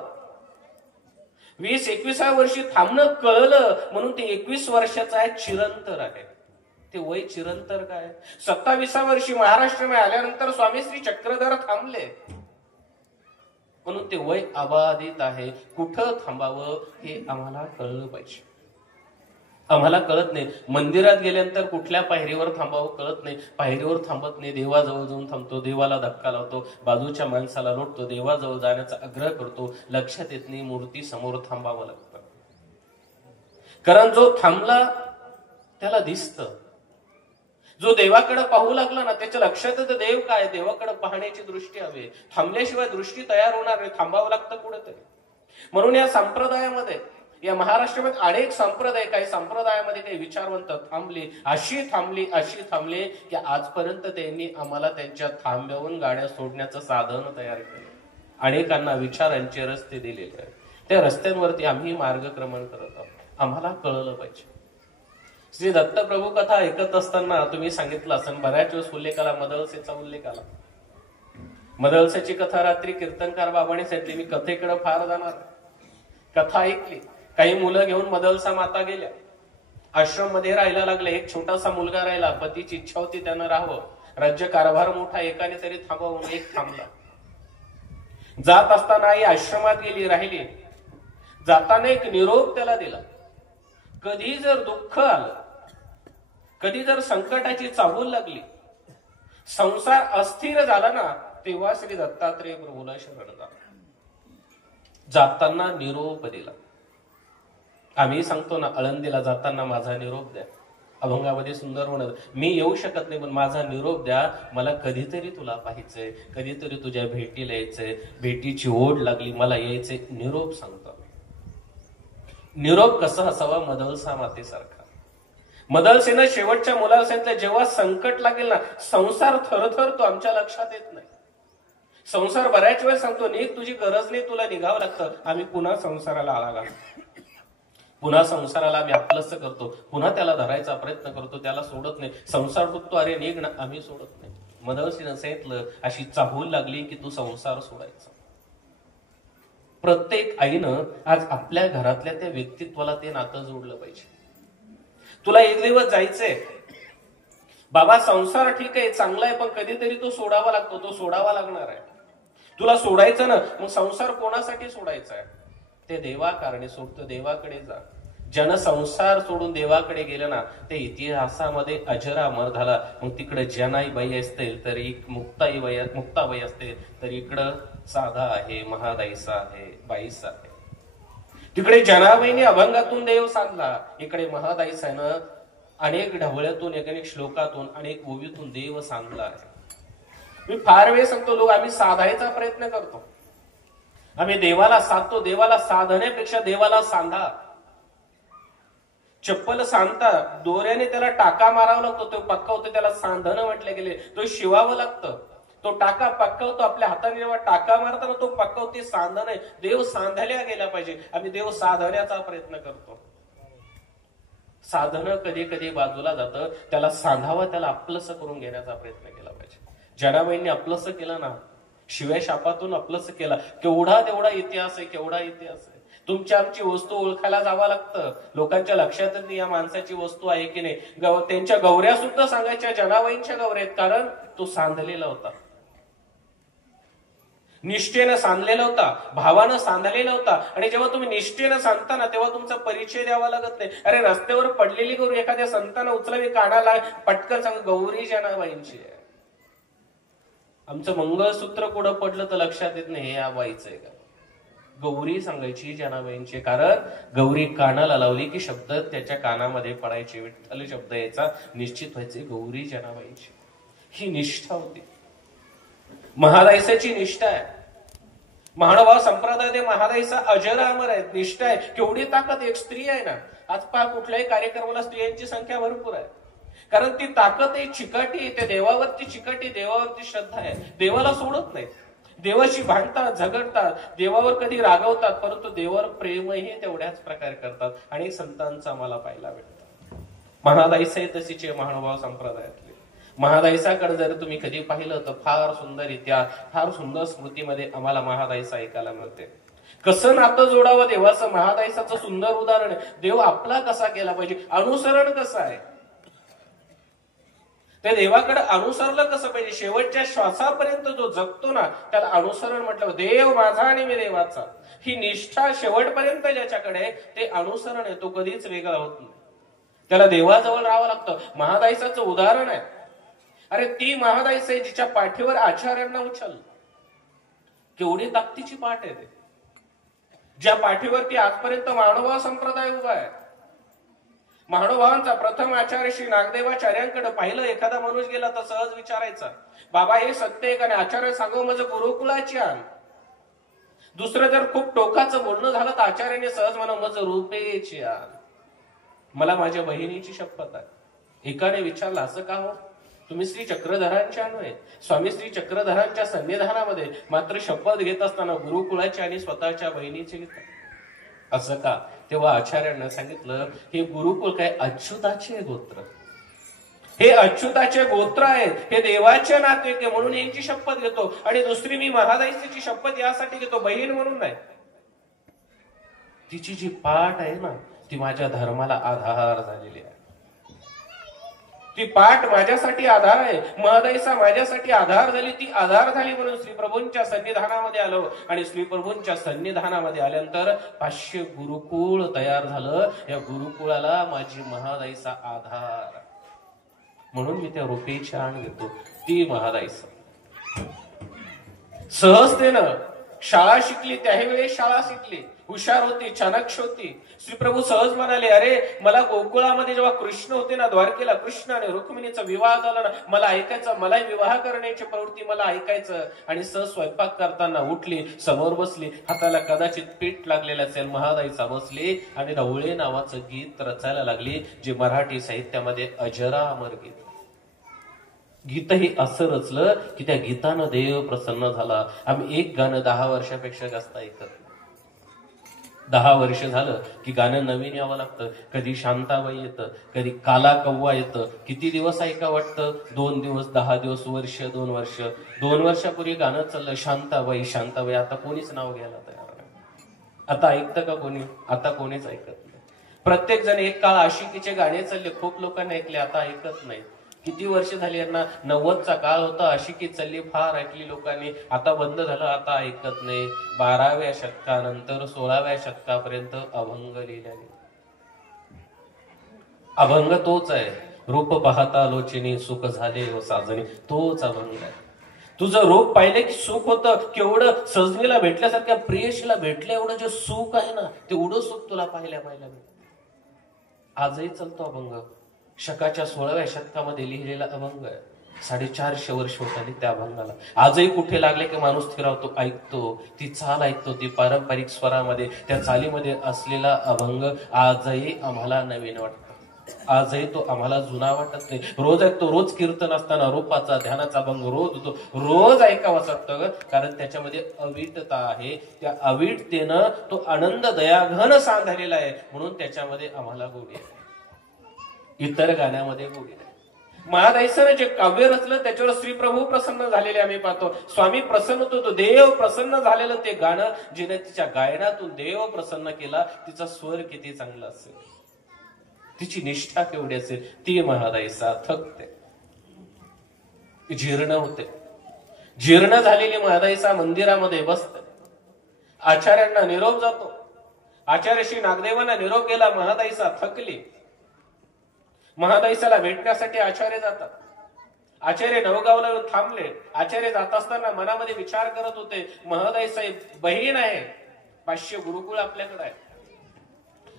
20-21व्या वर्षी थांबणं कळलं म्हणून ते 21 वर्षाचा आहे, चिरंतर आहे. ते वय चिरंतर काय. 27व्या वर्षी महाराष्ट्रामध्ये आल्यानंतर स्वामी श्री चक्रधर थांबले म्हणून ते वय अबाधित आहे. कुठं थांबावं हे आम्हाला कळलं पाहिजे. आम्हाला कळत नाही. मंदिरात गेल्यानंतर कुठल्या पायरीवर थांबावं कळत नाही. पायरीवर थांबत नाही, देवाजवळ जाऊन थांबतो, देवाला धक्का लावतो, बाजूच्या माणसाला लोटतो, देवाजवळ जाण्याचा आग्रह करतो. लक्षात येत नाही मूर्ती समोर थांबावं लागतं. कारण जो थांबला त्याला दिसतं. जो देवाकडे पाहू लागला ना त्याच्या लक्षात येतं देव काय, देवाकडे पाहण्याची दृष्टी हवी. थांबल्याशिवाय दृष्टी तयार होणार नाही, थांबावं लागतं कुठेतरी. म्हणून या संप्रदायामध्ये, या महाराष्ट्रामध्ये अनेक संप्रदाय, काही संप्रदायामध्ये काही विचारवंत अशी थांबली की आजपर्यंत त्यांनी आम्हाला त्यांच्या थांब्यावरून गाड्या सोडण्याचं साधन तयार केलं. अनेकांना विचारांचे रस्ते दिलेले आहेत. त्या रस्त्यांवरती आम्ही मार्गक्रमण करत आहोत. आम्हाला कळलं पाहिजे. श्री दत्तप्रभू कथा ऐकत असताना तुम्ही सांगितलं असं, बऱ्याच वेळेस उल्लेख आला, मदळसेचा उल्लेख आला. मदळसेची कथा रात्री कीर्तनकार बाबांनी सांगितली. मी कथेकडे फार जाणार. कथा ऐकली. काही मुलं घेऊन मदळसा माता गेल्या. आश्रम मध्ये राहायला लागले. एक छोटासा मुलगा राहिला. पतीची इच्छा होती त्यानं राहावं. राज्य कारभार मोठा, एकाने तरी थांबावं. एक थांबला. जात असताना आई आश्रमात गेली, राहिली. जाताना एक निरोप त्याला दिला. कधी जर दुःख आलं, कधी जर संकटाची चाहूल लागली, संसार अस्थिर झाला ना, तेव्हा श्री दत्तात्रेय प्रभूला शरण जा. जाताना निरोप दिला. आम्ही सांगतो ना, आळंदीला जाताना माझा निरोप द्या. अभंगामध्ये सुंदर म्हणत, मी येऊ शकत नाही पण माझा निरोप द्या. मला कधीतरी तुला पाहायचंय, कधीतरी तुझ्या भेटीला यायचंय, भेटीची ओढ लागली, मला यायचंय. निरोप सांगतो. निरोप कसा असावा? मदळसा मातेसारखा. मदळसेनं शेवटच्या मुलाला सांगितलं, जेव्हा संकट लागेल ना, संसार थरथरतो, आमच्या लक्षात येत नाही. संसार बऱ्याच वेळ सांगतो, निघ, तुझी गरज नाही, तुला निघावं लागतं. आम्ही पुन्हा संसाराला आला, पुन्हा संसाराला आम्ही आपलंच करतो, पुन्हा त्याला धरायचा प्रयत्न करतो, त्याला सोडत नाही. संसार बघतो, अरे निघ ना, आम्ही सोडत नाही. मदळसेनं सांगितलं, अशी चाहूल लागली की तू संसार सोडायचा. प्रत्येक आईनं आज आपल्या घरातल्या त्या व्यक्तित्वाला ते नातं जोडलं पाहिजे. तुला एक दिवस जायचंय बाबा, संसार ठीक आहे, चांगला आहे, पण कधीतरी तो सोडावा लागतो, तो सोडावा लागणार आहे. तुला सोडायचं ना, मग संसार कोणासाठी सोडायचा आहे? ते देवा कारणे सोडतं, देवाकडे जा. ज्यानं संसार सोडून देवाकडे गेलं ना, ते इतिहासामध्ये अजरामर झाला. मग तिकडे जनाईबाई असतील तर एक मुक्ताबाई असते, तर इकडं साधा आहे, महादाईसा आहे, बाईसा आहे. तिकडे जनाबाईने अभंगातून देव साधला, इकडे महादाईसानं अनेक ढवळ्यातून, अनेक श्लोकातून, अनेक ओवीतून देव सांगला आहे. मी फार वेळ सांगतो, लोक आम्ही साधायचा प्रयत्न करतो, आम्ही देवाला साधतो. देवाला साधण्यापेक्षा देवाला सांधा. चप्पल सांधता, दोऱ्याने त्याला टाका मारावा लागतो, तो पक्का होतो, त्याला सांधणं म्हटले गेले. तो शिवावं लागतं, तो टाका पक्का होतो. आपल्या हाताने जेव्हा टाका मारताना तो पक्का होते, सांधण आहे. देव सांधल्या गेला पाहिजे. आम्ही देव साधण्याचा प्रयत्न करतो. साधनं कधी कधी बाजूला जातं, त्याला सांधावं, त्याला आपलंसं करून घेण्याचा प्रयत्न केला पाहिजे. जनाबाईंनी आपलंसं केलं ना, शिव्या शापातून आपलंसं केला. केवढा तेवढा इतिहास आहे, केवढा इतिहास आहे. तुमची आमची वस्तू ओळखायला जावं लागतं. लोकांच्या लक्षात नाही या माणसाची वस्तू आहे की नाही. त्यांच्या गौऱ्या सुद्धा सांगायच्या जनाबाईंच्या गौऱ्या आहेत, कारण तो सांधलेला होता, निष्ठेनं सांधलेला होता, भावानं सांधलेला होता. आणि जेव्हा तुम्ही निष्ठेनं सांगता ना, तेव्हा तुमचा परिचय द्यावा लागत नाही. अरे रस्त्यावर पडलेली गौरी एखाद्या संतांना उचलावी, कानाला पटकन सांग, गौरी जनाबाईंची आहे. आमचं मंगळसूत्र कुठं पडलं तर लक्षात येत नाही, हे या बाईचं आहे का. गौरी सांगायची जनाबाईंची, कारण गौरी कानाला लावली की शब्द त्याच्या कानामध्ये पडायचे, विठ्ठल शब्द याचा निश्चित व्हायचे. गौरी जनाबाईंची ही निष्ठा होती, महादाईसाची निष्ठा आहे. महानुभाव संप्रदाय महादाईसा अजरामर आहे, निष्ठा आहे. केवढी ताकद एक स्त्री आहे ना. आज पहा, कुठल्याही कार्यक्रमाला स्त्रियांची संख्या भरपूर आहे, कारण ती ताकद आहे, चिकाटी, ते देवावरती चिकाटी, देवावरती श्रद्धा आहे. देवाला सोडत नाही, देवाशी भांडतात, झगडतात, देवावर कधी रागवतात, परंतु देवावर प्रेमही तेवढ्याच प्रकारे करतात. आणि संतांचा आम्हाला पाहायला भेटतात. महादाईसा तशीच आहे महानुभाव संप्रदायातली. महादाईसाकडे जर तुम्ही कधी पाहिलं तर फार सुंदर इतिहास, फार सुंदर स्मृतीमध्ये आम्हाला महादाईसा ऐकायला मिळते. कसं नातं जोडावं देवाचं, महादाईसाचं सुंदर उदाहरण आहे. देव आपला कसा केला पाहिजे, अनुसरण कसं आहे, त्या देवाकडे अनुसरलं कसं पाहिजे. शेवटच्या श्वासापर्यंत जो जगतो ना, त्याला अनुसरण म्हटलं. देव माझा आणि मी देवाचा, ही निष्ठा शेवटपर्यंत ज्याच्याकडे, ते अनुसरण आहे, तो कधीच वेगळा होत नाही. त्याला देवाजवळ राहावं लागतं. महादाईसाचं उदाहरण आहे. अरे ती महादाईस आहे जिच्या पाठीवर आचार्यांना उचल, केवढी ताकदीची पाठ आहे ते, ज्या पाठीवरती आजपर्यंत मानवा संप्रदाय उभा आहे. महानुभावांचा प्रथम आचार्य श्री नागदेवाचार्यांकडे पाहिलं. एखादा माणूस गेला तर सहज विचारायचा, बाबा हे सत्य आहे का? आणि आचार्य सांगू माझं गुरुकुळाची आण. दुसरं जर खूप टोकाचं बोलणं झालं तर आचार्याने सहज म्हणा माझं रुपेची आण. मला माझ्या बहिणीची शपथ आहे. एकाने विचारलं, असं का हो? तुम्ही श्री चक्रधरांच्या नव्हे, स्वामी श्री चक्रधरांच्या सन्निधानामध्ये मात्र शपथ घेत असताना गुरुकुळाची आणि स्वतःच्या बहिणीची घेतात, असं का? तेव्हा आचार्यांना सांगितलं, हे गुरुकुळ काय अच्युताचे गोत्र, हे अच्युताचे गोत्र आहेत, हे देवाचे नाते, म्हणून यांची शपथ घेतो. आणि दुसरी मी महादाईची शपथ यासाठी घेतो, बहीण म्हणून नाही. तिची जी पाठ आहे ना ती माझ्या धर्माला आधार झालेली आहे. ती पाठ माझ्यासाठी आधार आहे. महादाईचा माझ्यासाठी आधार झाली. ती आधार झाली म्हणून श्री प्रभूंच्या सन्निधानामध्ये आलो. आणि श्री प्रभूंच्या सन्निधानामध्ये आल्यानंतर 500 गुरुकुळ तयार झालं. या गुरुकुळाला माझी महादाईचा आधार, म्हणून मी त्या रुपेची आण घेतो. ती महादाईचा सहजतेनं शाळा शिकली. त्याही शाळा शिकली, हुशार होती, चाणक्य होती. श्रीप्रभू सहज म्हणाले, अरे मला गोकुळामध्ये जेव्हा कृष्ण होते ना, द्वारकेला कृष्ण आणि रुक्मिणीचा विवाह झाला ना, मला ऐकायचं, मला विवाह करण्याची प्रवृत्ती, मला ऐकायचं. आणि सहज स्वयंपाक करताना उठली, समोर बसली, हाताला कदाचित पीठ लागलेलं असेल, महादाईचा बसली आणि ढवळे नावाचं गीत रचायला लागली, जे मराठी साहित्यामध्ये अजरामर गीत. गीत हे असं रचलं की त्या गीतानं देव प्रसन्न झाला. आम्ही एक गाणं 10 वर्षापेक्षा जास्त ऐकत. 10 वर्ष झालं की गाणं नवीन यावं लागतं. कधी शांताबाई येतं, कधी काला कव्वा येतं. किती दिवस ऐका वाटतं? 2 दिवस, 10 दिवस, वर्ष, 2 वर्ष. 2 वर्षापूर्वी गाणं चाललं शांताबाई शांताबाई. आता कोणीच नाव घ्यायला तयार नाही. आता ऐकतं का कोणी? आता कोणीच ऐकत नाही. प्रत्येक जण, एक काळ आशिकीचे गाणे चालले, खूप लोकांनी ऐकले, आता ऐकत नाही. किती वर्ष झाली यांना? 90चा काळ होता, आशिकी चालली, फार ऐकली लोकांनी, आता बंद झालं, आता ऐकत नाही. 12व्या शतकानंतर 16व्या शतकापर्यंत अभंग लिहिल्याने. अभंग तोच आहे. रूप पाहता लोचिनी सुख झाले व साजणी, तोच अभंग आहे. तुझं रूप पाहिले की सुख होतं. केवढं सजनीला भेटल्यासारख्या प्रियशीला भेटल्या एवढं जे सुख आहे ना, तेवढं सुख तुला पाहिल्या आजही चालतो अभंग. शकाच्या 16व्या शतकामध्ये लिहिलेला अभंग आहे. 450 वर्ष होत आली त्या अभंगाला. आजही कुठे लागले की माणूस स्थिरावतो, ऐकतो, ती चाल ऐकतो, ती पारंपरिक स्वरामध्ये, त्या चालीमध्ये असलेला अभंग आजही आम्हाला नवीन वाटतो. आजही तो आम्हाला जुना वाटत नाही. रोज ऐकतो. रोज कीर्तन असताना रूपाचा ध्यानाचा अभंग रोज होतो, रोज ऐकावाच वाटतं, कारण त्याच्यामध्ये अविटता आहे. त्या अविटतेनं तो आनंद दयाघन सांधलेला आहे, म्हणून त्याच्यामध्ये आम्हाला गोडी आहे. इतर गाण्यामध्ये गोडी नाही. महादाईसनं जे काव्य रचलं त्याच्यावर श्री प्रभू प्रसन्न झालेले आम्ही पाहतो. स्वामी प्रसन्न होतो, देव प्रसन्न झालेलं ते गाणं, जिने तिच्या गायनातून देव प्रसन्न केला. तिचा स्वर किती चांगला असेल, तिची निष्ठा केवढी असेल. ती महादाईचा थकते, जीर्ण होते. जीर्ण झालेली महादाईचा मंदिरामध्ये बसते. आचार्यांना निरोप जातो. आचार्य श्री नागदेवांना निरोप गेला. महादाईचा थकली. महादाईसाला भेटण्यासाठी आचार्य जातात. आचार्य नवगावला येऊन थांबले. आचार्य जात असताना मनामध्ये विचार करत होते, महादाई साहेब बहीण आहे, 500 गुरुकुळ आपल्याकडे आहे,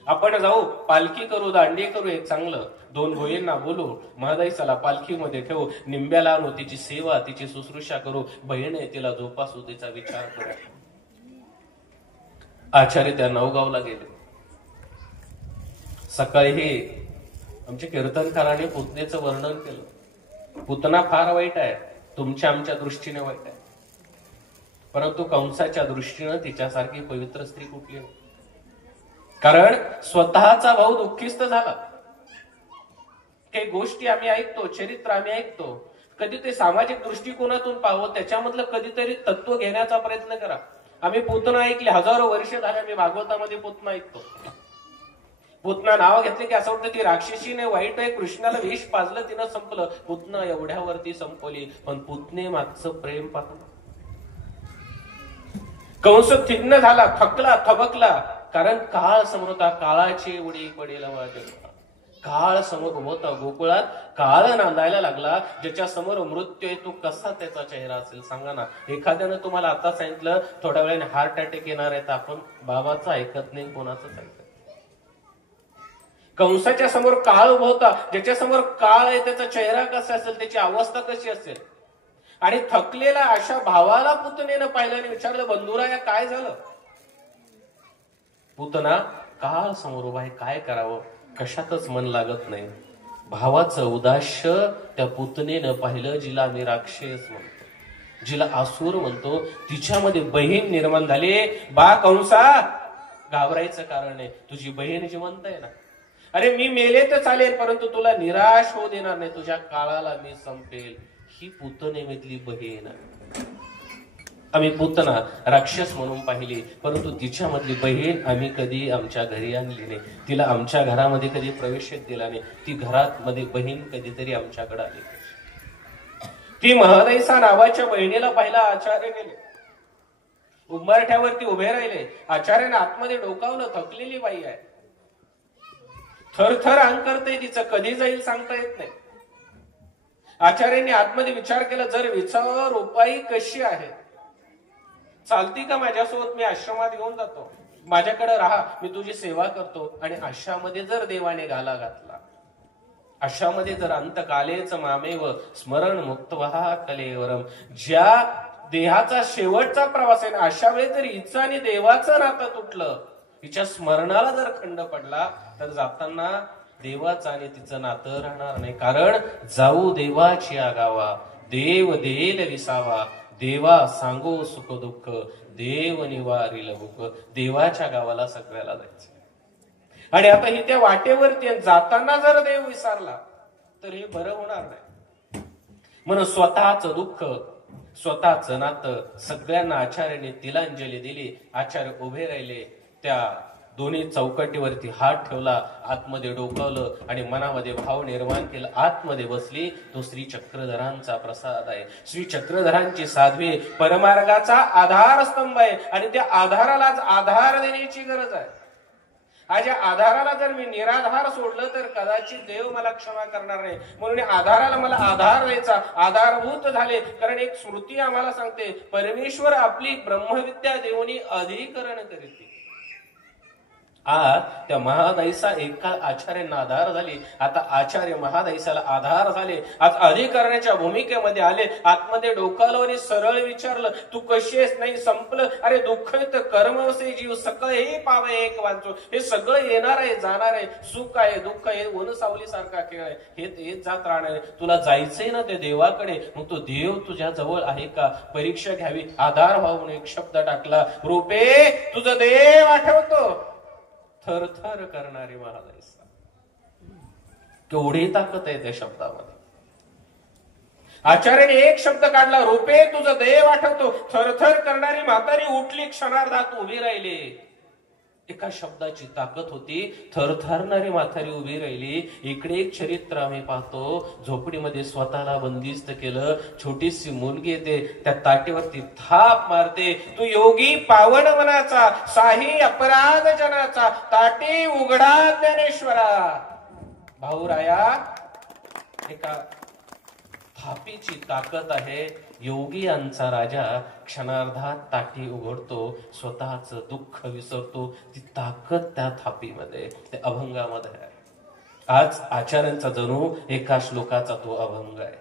आपण जाऊ, पालखी करू, दांडी करू, एक चांगलं 2 भोईंना बोलू, महादाईसाला पालखीमध्ये ठेवू, निंब्याला आणू, तिची सेवा, तिची शुश्रूषा करू, बहीण आहे तिला जोपासू, तिचा विचार करू. आचार्य त्या नवगावला गेले. सकाळी हे आमच्या कीर्तनकाराने पुतनेचं वर्णन केलं. पुतना फार वाईट आहे, तुमच्या आमच्या दृष्टीने वाईट आहे, परंतु कंसाच्या दृष्टीनं तिच्यासारखी पवित्र स्त्री कुठली नाही. कारण स्वतःचा भाऊ दुःखीस्त झाला. काही गोष्टी आम्ही ऐकतो, चरित्र आम्ही ऐकतो, कधी ते सामाजिक दृष्टिकोनातून पाहावं, त्याच्यामधलं कधीतरी तत्व घेण्याचा प्रयत्न करा. आम्ही पुतना ऐकले, हजारो वर्ष झाले आम्ही भागवतामध्ये पुतना ऐकतो. पुतना नाव घेतले की असं वाटतं ती राक्षसीने, वाईट आहे, कृष्णाला विष पाजलं, तिनं संपलं. पुतना एवढ्यावरती संपवली, पण पुतने मागचं प्रेम पाहलं. कंस खिन्न झाला, थकला, थबकला, कारण काळ समोर होता. काळाची उडी पडेल वाटेल. काळ समोर होता. गोकुळात काळ नांदायला लागला. ज्याच्या समोर मृत्यू आहे तो कसा त्याचा चेहरा असेल सांगा ना. एखाद्यानं तुम्हाला आता सांगितलं थोड्या वेळाने हार्ट अटॅक येणार आहे, तर आपण बाबाचं ऐकत नाही, कोणाचंच ऐकत. कंसाच्या समोर काळ उभा होता, ज्याच्या समोर काळ आहे त्याचा चेहरा कसा असेल, त्याची अवस्था कशी असेल. आणि थकलेला अशा भावाला पुतनेनं पाहिल्याने विचारलं, बंधुराया काय झालं? पुतना काळ समोर उभा आहे, काय करावं, कशातच मन लागत नाही. भावाचं उदास्य त्या पुतनेनं पाहिलं, जिला आम्ही राक्षस म्हणतो, जिला असुर म्हणतो, तिच्यामध्ये बहीण निर्माण झाली. बा कंसा, घाबरायचं कारण नाही, तुझी बहीण जिवंत आहे ना. अरे मी मेले तर चालेल, परंतु तुला निराश होऊ देणार नाही, तुझ्या काळाला मी संपेल. ही पुतनेमधली बहीण. आम्ही पुतना राक्षस म्हणून पाहिली, परंतु तिच्यामधली बहीण आम्ही कधी आमच्या घरी आणली नाही, तिला आमच्या घरामध्ये कधी प्रवेश दिला नाही. ती घरात मध्ये बहीण कधीतरी आमच्याकडे आली. ती महदैसा नावाच्या बहिणीला पाहिला आचार्य गेले, उंबरठ्यावरती उभे राहिले. आचार्याने आतमध्ये डोकावलं, थकलेली बाई आहे, थरथर अंग करते, तिचं कधी जाईल सांगता येत नाही. आचार्यांनी आतमध्ये विचार केला, जर विचार उपाई कशी आहे, चालती का माझ्यासोबत, मी आश्रमात घेऊन जातो, माझ्याकडे राहा, मी तुझी सेवा करतो. आणि अशामध्ये जर देवाने घाला घातला, अशामध्ये जर अंतकालेच मामेव स्मरण मुक्तवहा कलेवरम, ज्या देहाचा शेवटचा प्रवास आहे, अशा वेळी जर हिचं आणि देवाचं नातं तुटलं, हिच्या स्मरणाला जर खंड पडला, तर जाताना देवाचं आणि तिचं नातं राहणार नाही. कारण जाऊ देवाची आगावा, देव देल विसावा, देवा सांगो सुख दुःख, देव निवारील भूक. देवाच्या गावाला सगळ्याला जायचं. आणि आता ही त्या वाटेवरती जाताना जर देव विसरला तर हे बरं होणार नाही. म्हणून स्वतःच दुःख, स्वतःच नातं सगळ्यांना आचार्याने तिलांजली दिली. आचार्य उभे राहिले, त्या दोन्ही चौकटीवरती हात ठेवला, आतमध्ये डोकावलं आणि मनामध्ये भाव निर्माण केला. आतमध्ये बसली. तो श्री चक्रधरांचा प्रसाद आहे. श्री चक्रधरांची साध्वी परमार्गाचा आधारस्तंभ आहे आणि त्या आधारालाच आधार देण्याची गरज आहे. आज या आधाराला जर मी निराधार सोडलं तर कदाचित देव मला क्षमा करणार नाही. म्हणून आधाराला मला आधार द्यायचा, आधारभूत झाले. कारण एक स्मृती आम्हाला सांगते, परमेश्वर आपली ब्रह्मविद्या देऊनी अधिकरण करीत. आज त्या महादैसा एका आचार्यांना आधार झाली. आता आचार्य महादैसाला आधार झाले. आज अधिकरणाच्या भूमिकेमध्ये आले. आतमध्ये डोकावलं आणि सरळ विचारलं, तू कशी आहेस? नाही संपलं. अरे दुःख तर कर्मवसे जीव सकळ हे पावे एक वांचो. हे सगळं येणार आहे, जाणार आहे. सुख आहे, दुःख आहे, ऊन सावली सारखा खेळ आहे. हे जात राहणार आहे. तुला जायचंय ना त्या देवाकडे, मग तो देव तुझ्या जवळ आहे का? परीक्षा घ्यावी. आधार व्हावून एक शब्द टाकला, रूपे तुझं देव आठवतो. थरथर करणारी महादैसा. केवढी ताकद आहे त्या शब्दामध्ये. आचार्याने एक शब्द काढला, रूपे तुझं देव आठवतो. थरथर करणारी म्हातारी उठली, क्षणार्धात उभी राहिली. एका शब्दाची ताकद होती. थरथरणारी म्हातारी उभी राहिली. इकडे एक चरित्र आम्ही पाहतो, झोपडीमध्ये स्वतःला बंदिस्त केलं. छोटीशी मुलगी येते, त्या ताटेवरती थाप मारते. तू योगी पावन मनाचा, साही अपराध जनाचा, ताटे उघडा ज्ञानेश्वरा. भाऊराया, एका थापीची ताकद आहे. योगियांचा राजा क्षणार्धात ताटी उघडतो, स्वतःच दुःख विसरतो. ती ताकद त्या थापीमध्ये, त्या अभंगामध्ये आहे. आज आचार्यांचा जणू एका श्लोकाचा तो अभंग आहे.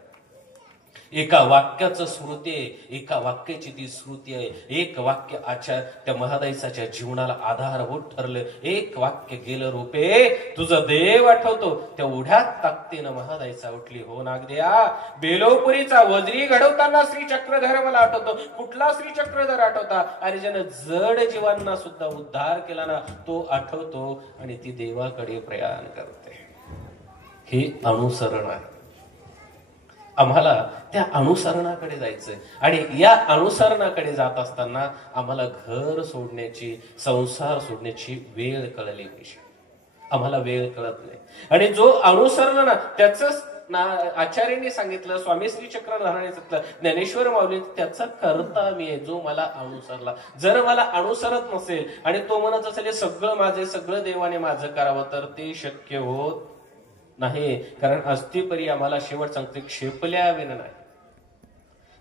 एका वाक्याचं स्मृती आहे, एका वाक्याची ती स्मृती आहे. एक वाक्य आचार्य त्या महादैसाच्या जीवनाला आधारभूत ठरलं. एक वाक्य गेलं, रूपे तुझं देव आठवतो. त्या उढ्यात ताकदीनं महादैसा उठली. हो नागदेया, बेलोपुरीचा वज्री घडवताना श्री चक्रधर मला आठवतो. कुठला श्री चक्रधर आठवता? आणि ज्यानं जड जीवांना सुद्धा उद्धार केला ना, तो आठवतो. आणि ती देवाकडे प्रयाण करते. हे अनुसरण आहे. आम्हाला त्या अनुसरणाकडे जायचंय. आणि या अनुसरणाकडे जात असताना आम्हाला घर सोडण्याची, संसार सोडण्याची वेळ कळली पाहिजे. आम्हाला वेळ कळत नाही. आणि जो अनुसरण ना, त्याच आचार्यांनी सांगितलं, स्वामी श्री चक्रधरांनी सांगितलं, ज्ञानेश्वर माऊली, त्याचा करता मी आहे जो मला अनुसरला. जर मला अनुसरत नसेल आणि तो म्हणत असेल सगळं माझे, सगळं देवाने माझं करावं, तर ते शक्य होत नाही. कारण अस्थिपरी आम्हाला शेवट सांगते, क्षेपल्या विना नाही.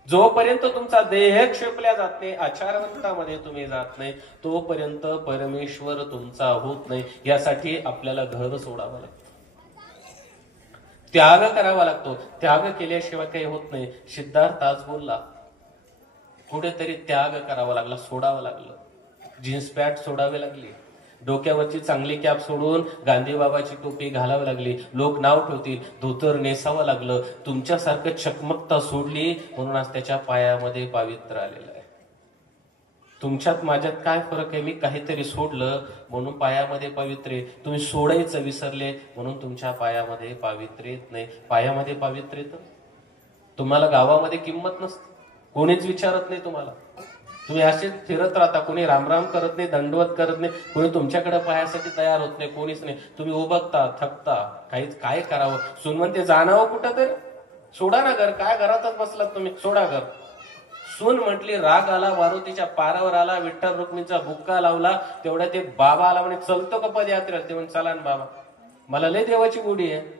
जोपर्यंत तुमचा देह क्षेपल्या जात नाही, आचारवंतामध्ये तुम्ही जात नाही, तोपर्यंत परमेश्वर तुमचा होत नाही. यासाठी आपल्याला घर सोडावं लागतं, त्याग करावा लागतो. त्याग केल्याशिवाय काही होत नाही. सिद्धार्थ आज बोलला, कुठेतरी त्याग करावा लागला, सोडावं लागलं. जीन्स पॅन्ट सोडावी लागली, डोक्यावरची चांगली कॅप सोडून गांधी बाबाची टोपी घालावी लागली. लोक नाव ठेवतील, धोतर नेसावं लागलं. तुमच्यासारखं चकमकता सोडली, म्हणून आज त्याच्या पायामध्ये पावित्र्य आलेलं आहे. तुमच्यात माझ्यात काय फरक आहे? मी काहीतरी सोडलं म्हणून पायामध्ये पावित्र्य. तुम्ही सोडायचं विसरले म्हणून तुमच्या पायामध्ये पावित्र्य येत नाही. पायामध्ये पावित्र्य येतं. तुम्हाला गावामध्ये किंमत नसते, कोणीच विचारत नाही तुम्हाला. तुम्ही असेच फिरत राहता, कोणी रामराम करत नाही, दंडवत करत नाही, कोणी तुमच्याकडे पाहायसाठी तयार होत नाही, कोणीच नाही. तुम्ही उबगता, थकता, काहीच काय करावं. सुनवंते जाणावं कुठं तर सोडा ना घर. काय घरातच बसलात तुम्ही, सोडा घर. सून म्हटली, राग आला, मारुतीच्या पारावर आला, विठ्ठल रुक्मिणीचा बुक्का लावला. तेवढ्या ते बाबा आला, म्हणे चलतो का पदयात्रेत? ते म्हणे चला ना बाबा, मला लय देवाची गोडी आहे.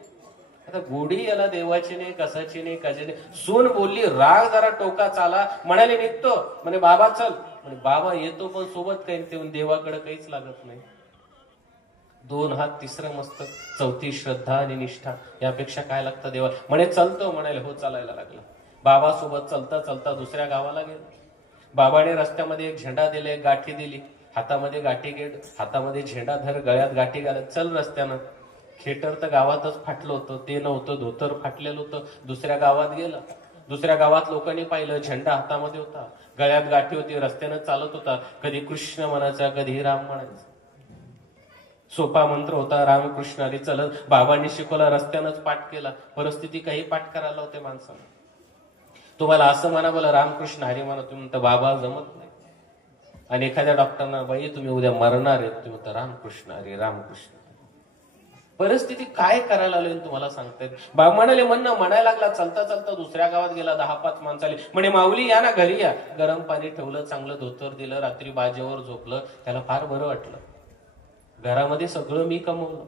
आता गोडी याला देवाची नाही, कसाची नाही, कशाची नाही. सून बोलली, राग जरा टोकाच आला, म्हणाले निघतो. म्हणे बाबा चल. म्हणे बाबा येतो, पण सोबत काही ते देवाकडे काहीच लागत नाही. 2 हात, तिसरं मस्तक, चौथी श्रद्धा आणि निष्ठा. यापेक्षा काय लागतं देवा? म्हणे चलतो. म्हणाले हो, चालायला लागला. बाबा सोबत चलता चलता दुसऱ्या गावाला गेलो. बाबाने रस्त्यामध्ये एक झेंडा दिला, एक गाठी दिली. हातामध्ये गाठी घेत, हातामध्ये झेंडा धर, गळ्यात गाठी घालत चल रस्त्यानं. खेटर तर गावातच फाटलं होतं, ते नव्हतं, धोतर फाटलेलं होतं. दुसऱ्या गावात गेलं. दुसऱ्या गावात लोकांनी पाहिलं, झेंडा हातामध्ये होता, गळ्यात गाठी होती, रस्त्यानं चालत होता. कधी कृष्ण म्हणायचा, कधी राम म्हणायचा. सोपा मंत्र होता, रामकृष्ण हरी चलत. बाबांनी शिकवला, रस्त्यानंच पाठ केला. परिस्थिती काही पाठ करायला होते माणसाला. तुम्हाला असं म्हणा, बोला रामकृष्ण हरी म्हणा, तुम्ही म्हणता बाबा जमत नाही. आणि एखाद्या डॉक्टरना, बाई तुम्ही उद्या मरणार आहेत, तुम्ही म्हणता रामकृष्ण हरी, रामकृष्ण. परिस्थिती काय करायला लागली तुम्हाला सांगतायत. बाबा म्हणाले, म्हणायला लागला. चालता चालता दुसऱ्या गावात गेला. 10-5 माणसं आली. म्हणे माऊली या ना, घरी या. गरम पाणी ठेवलं, चांगलं धोतर दिलं, रात्री बाजेवर झोपलं. त्याला फार बरं वाटलं. घरामध्ये सगळं मी कमवलं,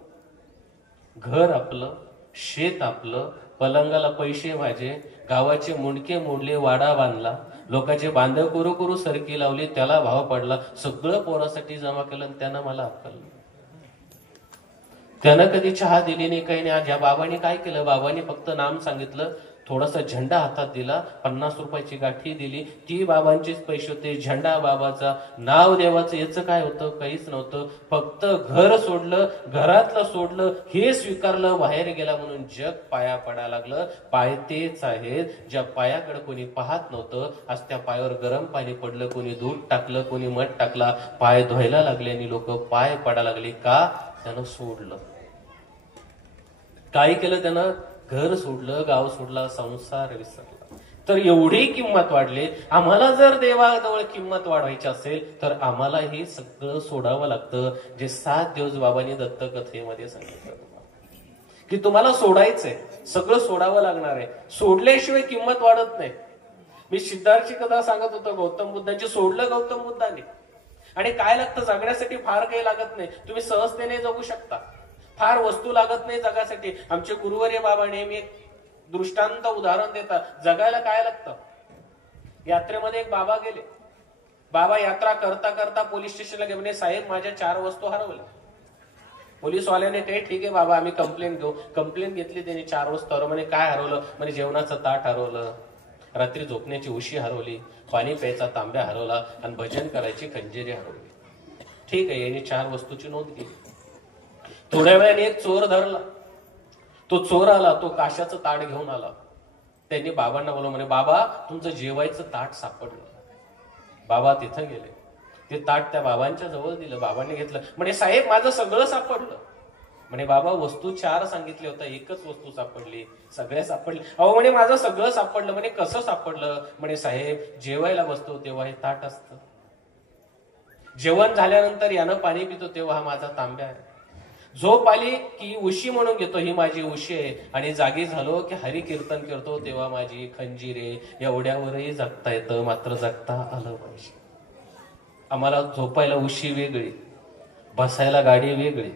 घर आपलं, शेत आपलं, पलंगाला पैसे माझे, गावाचे मुंडके मोडले, वाडा बांधला, लोकांचे बांधव कुरू कुरू सरकी लावली, त्याला भाव पडला. सगळं पोरासाठी जमा केलं आणि त्यानं मला अक्कल. त्यानं कधी चहा दिली नाही, काही नाही. आज या बाबांनी काय केलं? बाबांनी फक्त नाम सांगितलं, थोडासा झेंडा हातात दिला, 50 रुपयाची गाठी दिली. ती बाबांचेच पैसे होते, झेंडा बाबाचा, नाव देवाचं. याचं काय होतं? काहीच नव्हतं. फक्त घर सोडलं, घरातलं सोडलं, हे स्वीकारलं, बाहेर गेला म्हणून जग पाया पडायला लागलं. पाय तेच आहेत ज्या पायाकडे कोणी पाहत नव्हतं. आज त्या पायावर गरम पाणी पडलं, कोणी दूध टाकलं, कोणी मध टाकला. पाय धुवायला लागले आणि लोक पाय पडायला लागले. का? त्यानं सोडलं. काय केलं त्यानं? घर सोडलं, गाव सोडला, संसार विसरला. तर एवढी किंमत वाढली. आम्हाला जर देवाजवळ किंमत वाढवायची असेल तर आम्हाला हे सगळं सोडावं लागतं. जे 7 दिवस बाबांनी दत्तकथेमध्ये सांगितलं की तुम्हाला सोडायचंय, सगळं सोडावं लागणार आहे. सोडल्याशिवाय किंमत वाढत नाही. मी सिद्धार्थची कथा सांगत होतो, गौतम बुद्धांची. सोडलं गौतम बुद्धांनी. आणि काय लागतं जगण्यासाठी? फार काही लागत नाही. तुम्ही सहजतेने जगू शकता. फार वस्तू लागत नाही जगासाठी. आमचे गुरुवर्य बाबा नेहमी एक दृष्टांत उदाहरण देतात. जगायला काय लागतं? यात्रेमध्ये एक बाबा गेले. बाबा यात्रा करता करता पोलीस स्टेशनला गेले. म्हणे साहेब माझ्या 4 वस्तू हरवल्या. पोलीसवाल्याने काही ठीक आहे बाबा, आम्ही कंप्लेंट घेऊ. कंप्लेंट घेतली त्यांनी. 4 वस्तू हरवलं. म्हणे काय हरवलं? म्हणे जेवणाचं ताट हरवलं, रात्री झोपण्याची उशी हरवली, पाणी प्यायचा तांब्या हरवला आणि भजन करायची खंजिरी हरवली. ठीक आहे, यांनी 4 वस्तूची नोंद केली. थोड्या वेळाने एक चोर धरला. तो चोर आला, तो काशाचं ताट घेऊन आला. त्यांनी बाबांना बोलवलं. म्हणे बाबा तुमचं जेवायचं ताट सापडलं. बाबा तिथं गेले. ते ताट त्या बाबांच्या जवळ दिलं. बाबांनी घेतलं. म्हणे साहेब माझं सगळं सापडलं. म्हणे बाबा वस्तू 4 सांगितले होता, एकच वस्तू सापडली, सगळे सापडले. अहो म्हणे माझं सगळं सापडलं. म्हणे कसं सापडलं? म्हणे साहेब जेवायला बसतो तेव्हा हे ताट असतं, जेवण झाल्यानंतर यानं पाणी पितो तेव्हा हा माझा तांब्या आहे, झोप आली की उशी म्हणून घेतो ही माझी उशी आहे, आणि जागी झालो की हरी कीर्तन करतो तेव्हा माझी खंजीरे. एवढ्यावरही जगता येतं, मात्र जगता आलं पाहिजे. आम्हाला झोपायला उशी वेगळी, बसायला गाडी वेगळी,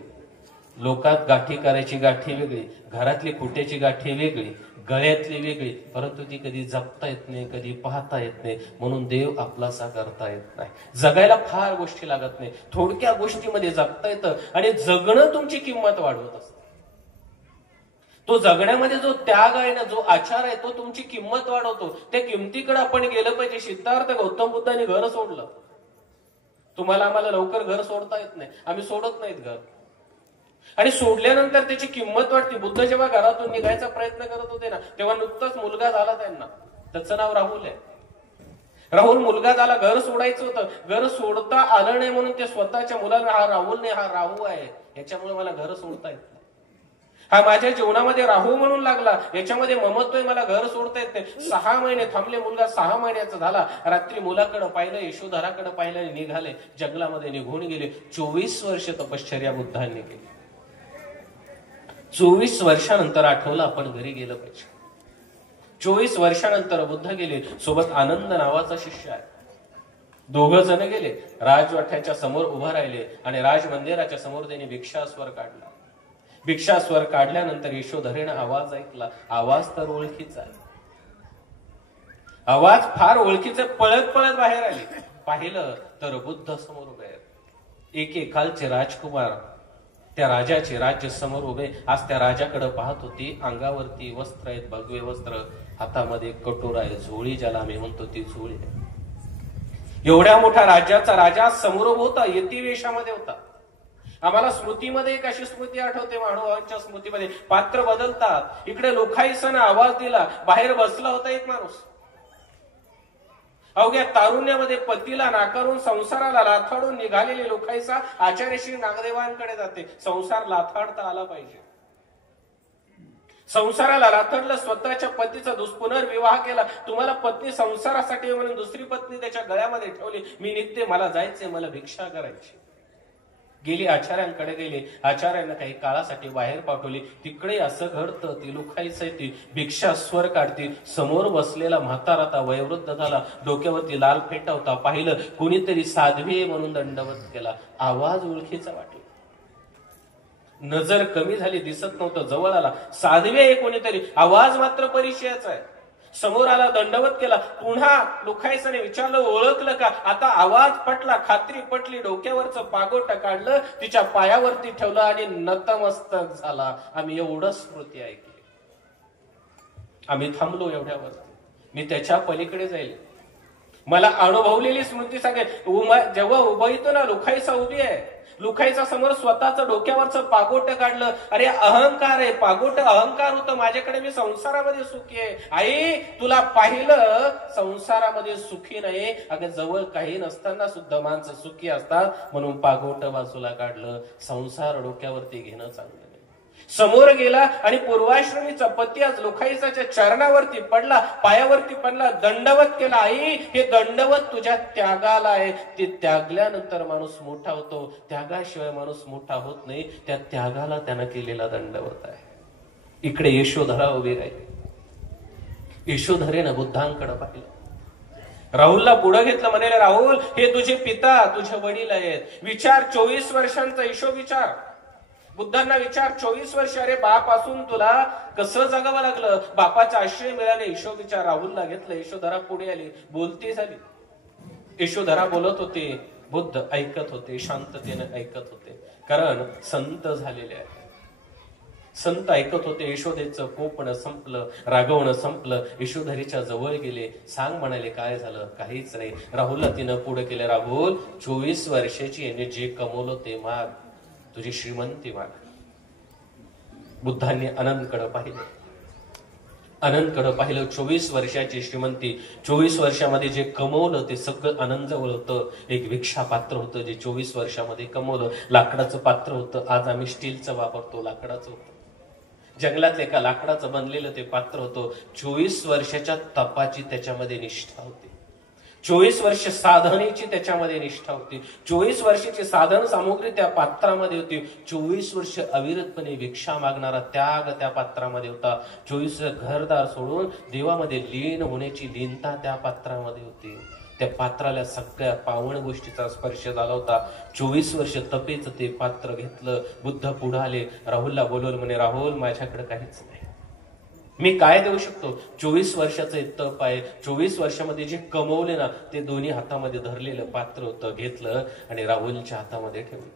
लोकात गाठी करायची गाठी वेगळी, घरातली कुट्याची गाठी वेगळी, गळ्यातली वेगळी, परंतु ती कधी जपता येत नाही, कधी पाहता येत नाही. म्हणून देव आपलासा करता येत नाही. जगायला फार गोष्टी लागत नाही, थोडक्या गोष्टीमध्ये जगता येतं आणि जगणं तुमची किंमत वाढवत असतं. तो जगण्यामध्ये जो त्याग आहे ना, जो आचार आहे, तो तुमची किंमत वाढवतो. त्या किमतीकडे आपण गेलं पाहिजे. सिद्धार्थ गौतम बुद्धांनी घर सोडलं. तुम्हाला आम्हाला लवकर घर सोडता येत नाही, आम्ही सोडत नाहीत घर. आणि सोडल्यानंतर त्याची किंमत वाटते. बुद्ध जेव्हा घरातून निघायचा प्रयत्न करत होते ना, तेव्हा नुकताच मुलगा झाला त्यांना. त्याचं नाव राहुल आहे. राहुल मुलगा झाला, घर सोडायचं होतं. घर सोडता आलं नाही म्हणून ते स्वतःच्या मुलाला, हा राहुल नाही, हा राहू आहे, याच्यामुळे मला घर सोडता येत नाही. हा माझ्या जीवनामध्ये राहू म्हणून लागला, याच्यामध्ये ममत्व आहे, मला घर सोडता येत नाही. 6 महिने थांबले. मुलगा 6 महिन्याचा झाला. रात्री मुलाकडे पाहिलं, यशोधराकडे पाहिलं आणि निघाले. जंगलामध्ये निघून गेले. 24 वर्ष तपश्चर्या बुद्धांनी केली. 24 वर्षानंतर आठवलं आपण घरी गेलं पाहिजे. 24 वर्षानंतर बुद्ध गेले. सोबत आनंद नावाचा शिष्य आहे. 2 जण गेले. राजवाठ्याच्या समोर उभा राहिले आणि राज मंदिराच्या समोर त्यांनी भिक्षास्वर काढला. भिक्षास्वर काढल्यानंतर यशोधरेनं आवाज ऐकला. आवाज तर ओळखीचा आहे, आवाज फार ओळखीचा. पळत पळत बाहेर आले. पाहिलं तर बुद्ध समोर उभे आहेत. एकेकालचे राजकुमार त्या राजाचे राज्य समोर उभे. आज त्या राजाकडे पाहत होती. अंगावरती वस्त्र आहेत, भगवे वस्त्र, हातामध्ये कटोरा आहे, झोळी ज्याला आम्ही म्हणतो ती झोळी आहे. एवढ्या मोठ्या राज्याचा राजा समोर होता, यती वेशामध्ये होता. आम्हाला स्मृतीमध्ये एक अशी स्मृती आठवते, महानुभावांच्या स्मृतीमध्ये. पात्र बदलतात. इकडे लोकाईसानं आवाज दिला. बाहेर बसला होता एक माणूस. अवघ्या तारुण्यामध्ये पतीला नाकारून संसाराला लाथाडून निघालेली लोकाईसा आचार्य श्री नागदेवांकडे जाते. संसार लाथाडता आला पाहिजे. संसाराला लाथडलं, स्वतःच्या पतीचा पुनर्विवाह केला. तुम्हाला पत्नी संसारासाठी म्हणून दुसरी पत्नी त्याच्या गळ्यामध्ये ठेवली. मी निघते, मला जायचंय, मला भिक्षा करायची. गेली, आचार्यांकडे गेली. आचार्यांना काही काळासाठी बाहेर पाठवली. तिकडे असं घडतं. ती लोकाईसा ती भिक्षा स्वर काढती. समोर बसलेला म्हातारा वयोवृद्ध झाला. डोक्यावरती लाल फेटा होता. पाहिलं, कुणीतरी साध्वी म्हणून दंडवत केला. आवाज ओळखीचा वाटला. नजर कमी झाली, दिसत नव्हतं. जवळ आला. साध्वी आहे कोणीतरी, आवाज मात्र परिचयाचा आहे. समोर आला, दंडवत केला. पुन्हा लोकाईसाने विचारलं, ओळखलं का? आता आवाज पटला, खात्री पटली. डोक्यावरचं पागोट काढलं, तिच्या पायावरती ठेवलं आणि नतमस्तक झाला. आम्ही एवढं स्मृती ऐकली. आम्ही थांबलो एवढ्यावरती. मी त्याच्या पलीकडे जाईल. मला अनुभवलेली स्मृती सांगेल. जेव्हा उभं येतो ना, लोकाईसा उभी आहे. लुखाईचा समोर स्वतःचं डोक्यावरचं पागोट काढलं. अरे अहंकार आहे, पागोट अहंकार होतं. माझ्याकडे मी संसारामध्ये सुखी आहे. आई, तुला पाहिलं संसारामध्ये सुखी नाही. अगं जवळ काही नसताना सुद्धा माणसं सुखी असतात, म्हणून पागोट बाजूला काढलं. संसार डोक्यावरती घेणं चांगलं नाही. समोर गेला आणि पूर्वाश्रमीचा पती आज लोकाईसाच्या चरणावरती पडला, पायावरती पडला, दंडवत केला. आई, हे दंडवत तुझ्या त्यागाला आहे. ते त्यागल्यानंतर माणूस मोठा होतो. त्यागाशिवाय माणूस मोठा होत नाही. त्या त्यागाला त्यानं केलेला दंडवत आहे. इकडे यशोधरा उभी राहिली. यशोधरेनं बुद्धांकडे पाहिलं. राहुलला पुढे घेतलं. म्हणाले, राहुल, हे तुझे पिता, तुझे वडील आहेत. विचार, 24 वर्षांचा यशो विचार. बुद्धांना विचार, 24 वर्ष. अरे बाप असून तुला कसं जगावं लागलं? बापाचा आश्रय मिळाले. यशो विचार. राहुलला घेतलं. यशोधरा पुढे आली, बोलती झाली. यशोधरा बोलत होते, बुद्ध ऐकत होते, शांततेने ऐकत होते. कारण संत झालेले आहे. संत ऐकत होते. यशोदेचं कोपणं संपलं, रागवणं संपलं. यशोधरीच्या जवळ गेले. सांग म्हणाले, काय झालं? काहीच नाही. राहुलला तिनं पुढे केलं. राहुल, 24 वर्षाची याने जे कमवलं ते माग, तुझी श्रीमंती माग. बुद्धांनी आनंदकडे पाहिलं. आनंदकडे पाहिलं. 24 वर्षाची श्रीमंती, 24 वर्षामध्ये जे कमवलं ते सगळं आनंद जवळ होतं. एक भिक्षा पात्र होतं जे 24 वर्षामध्ये कमवलं. लाकडाचं पात्र होतं. आज आम्ही स्टीलचं वापरतो, लाकडाचं होतं. जंगलातलं एका लाकडाचं बनलेलं ते पात्र होतं. 24 वर्षाच्या तपाची त्याच्यामध्ये निष्ठा होती. 24 वर्ष साधनेची त्याच्यामध्ये निष्ठा होती. 24 वर्षाची साधन सामुग्री त्या पात्रामध्ये होती. 24 वर्ष अविरतपणे भिक्षा मागणारा त्याग त्या पात्रामध्ये होता. 24 घरदार सोडून देवामध्ये लीन होण्याची लीनता त्या पात्रामध्ये होती. त्या पात्राला सगळ्या पावन गोष्टीचा स्पर्श झाला होता. 24 वर्ष तपेच ते पात्र घेतलं. बुद्ध पुढे आले, राहुलला बोलवलं, म्हणे राहुल माझ्याकडे काहीच नाही, मी काय देऊ शकतो? 24 वर्षाचं तप आहे. 24 वर्षामध्ये जे कमवले ना ते दोन्ही हातामध्ये धरलेलं पात्र होतं, घेतलं आणि राहुलच्या हातामध्ये ठेवलं.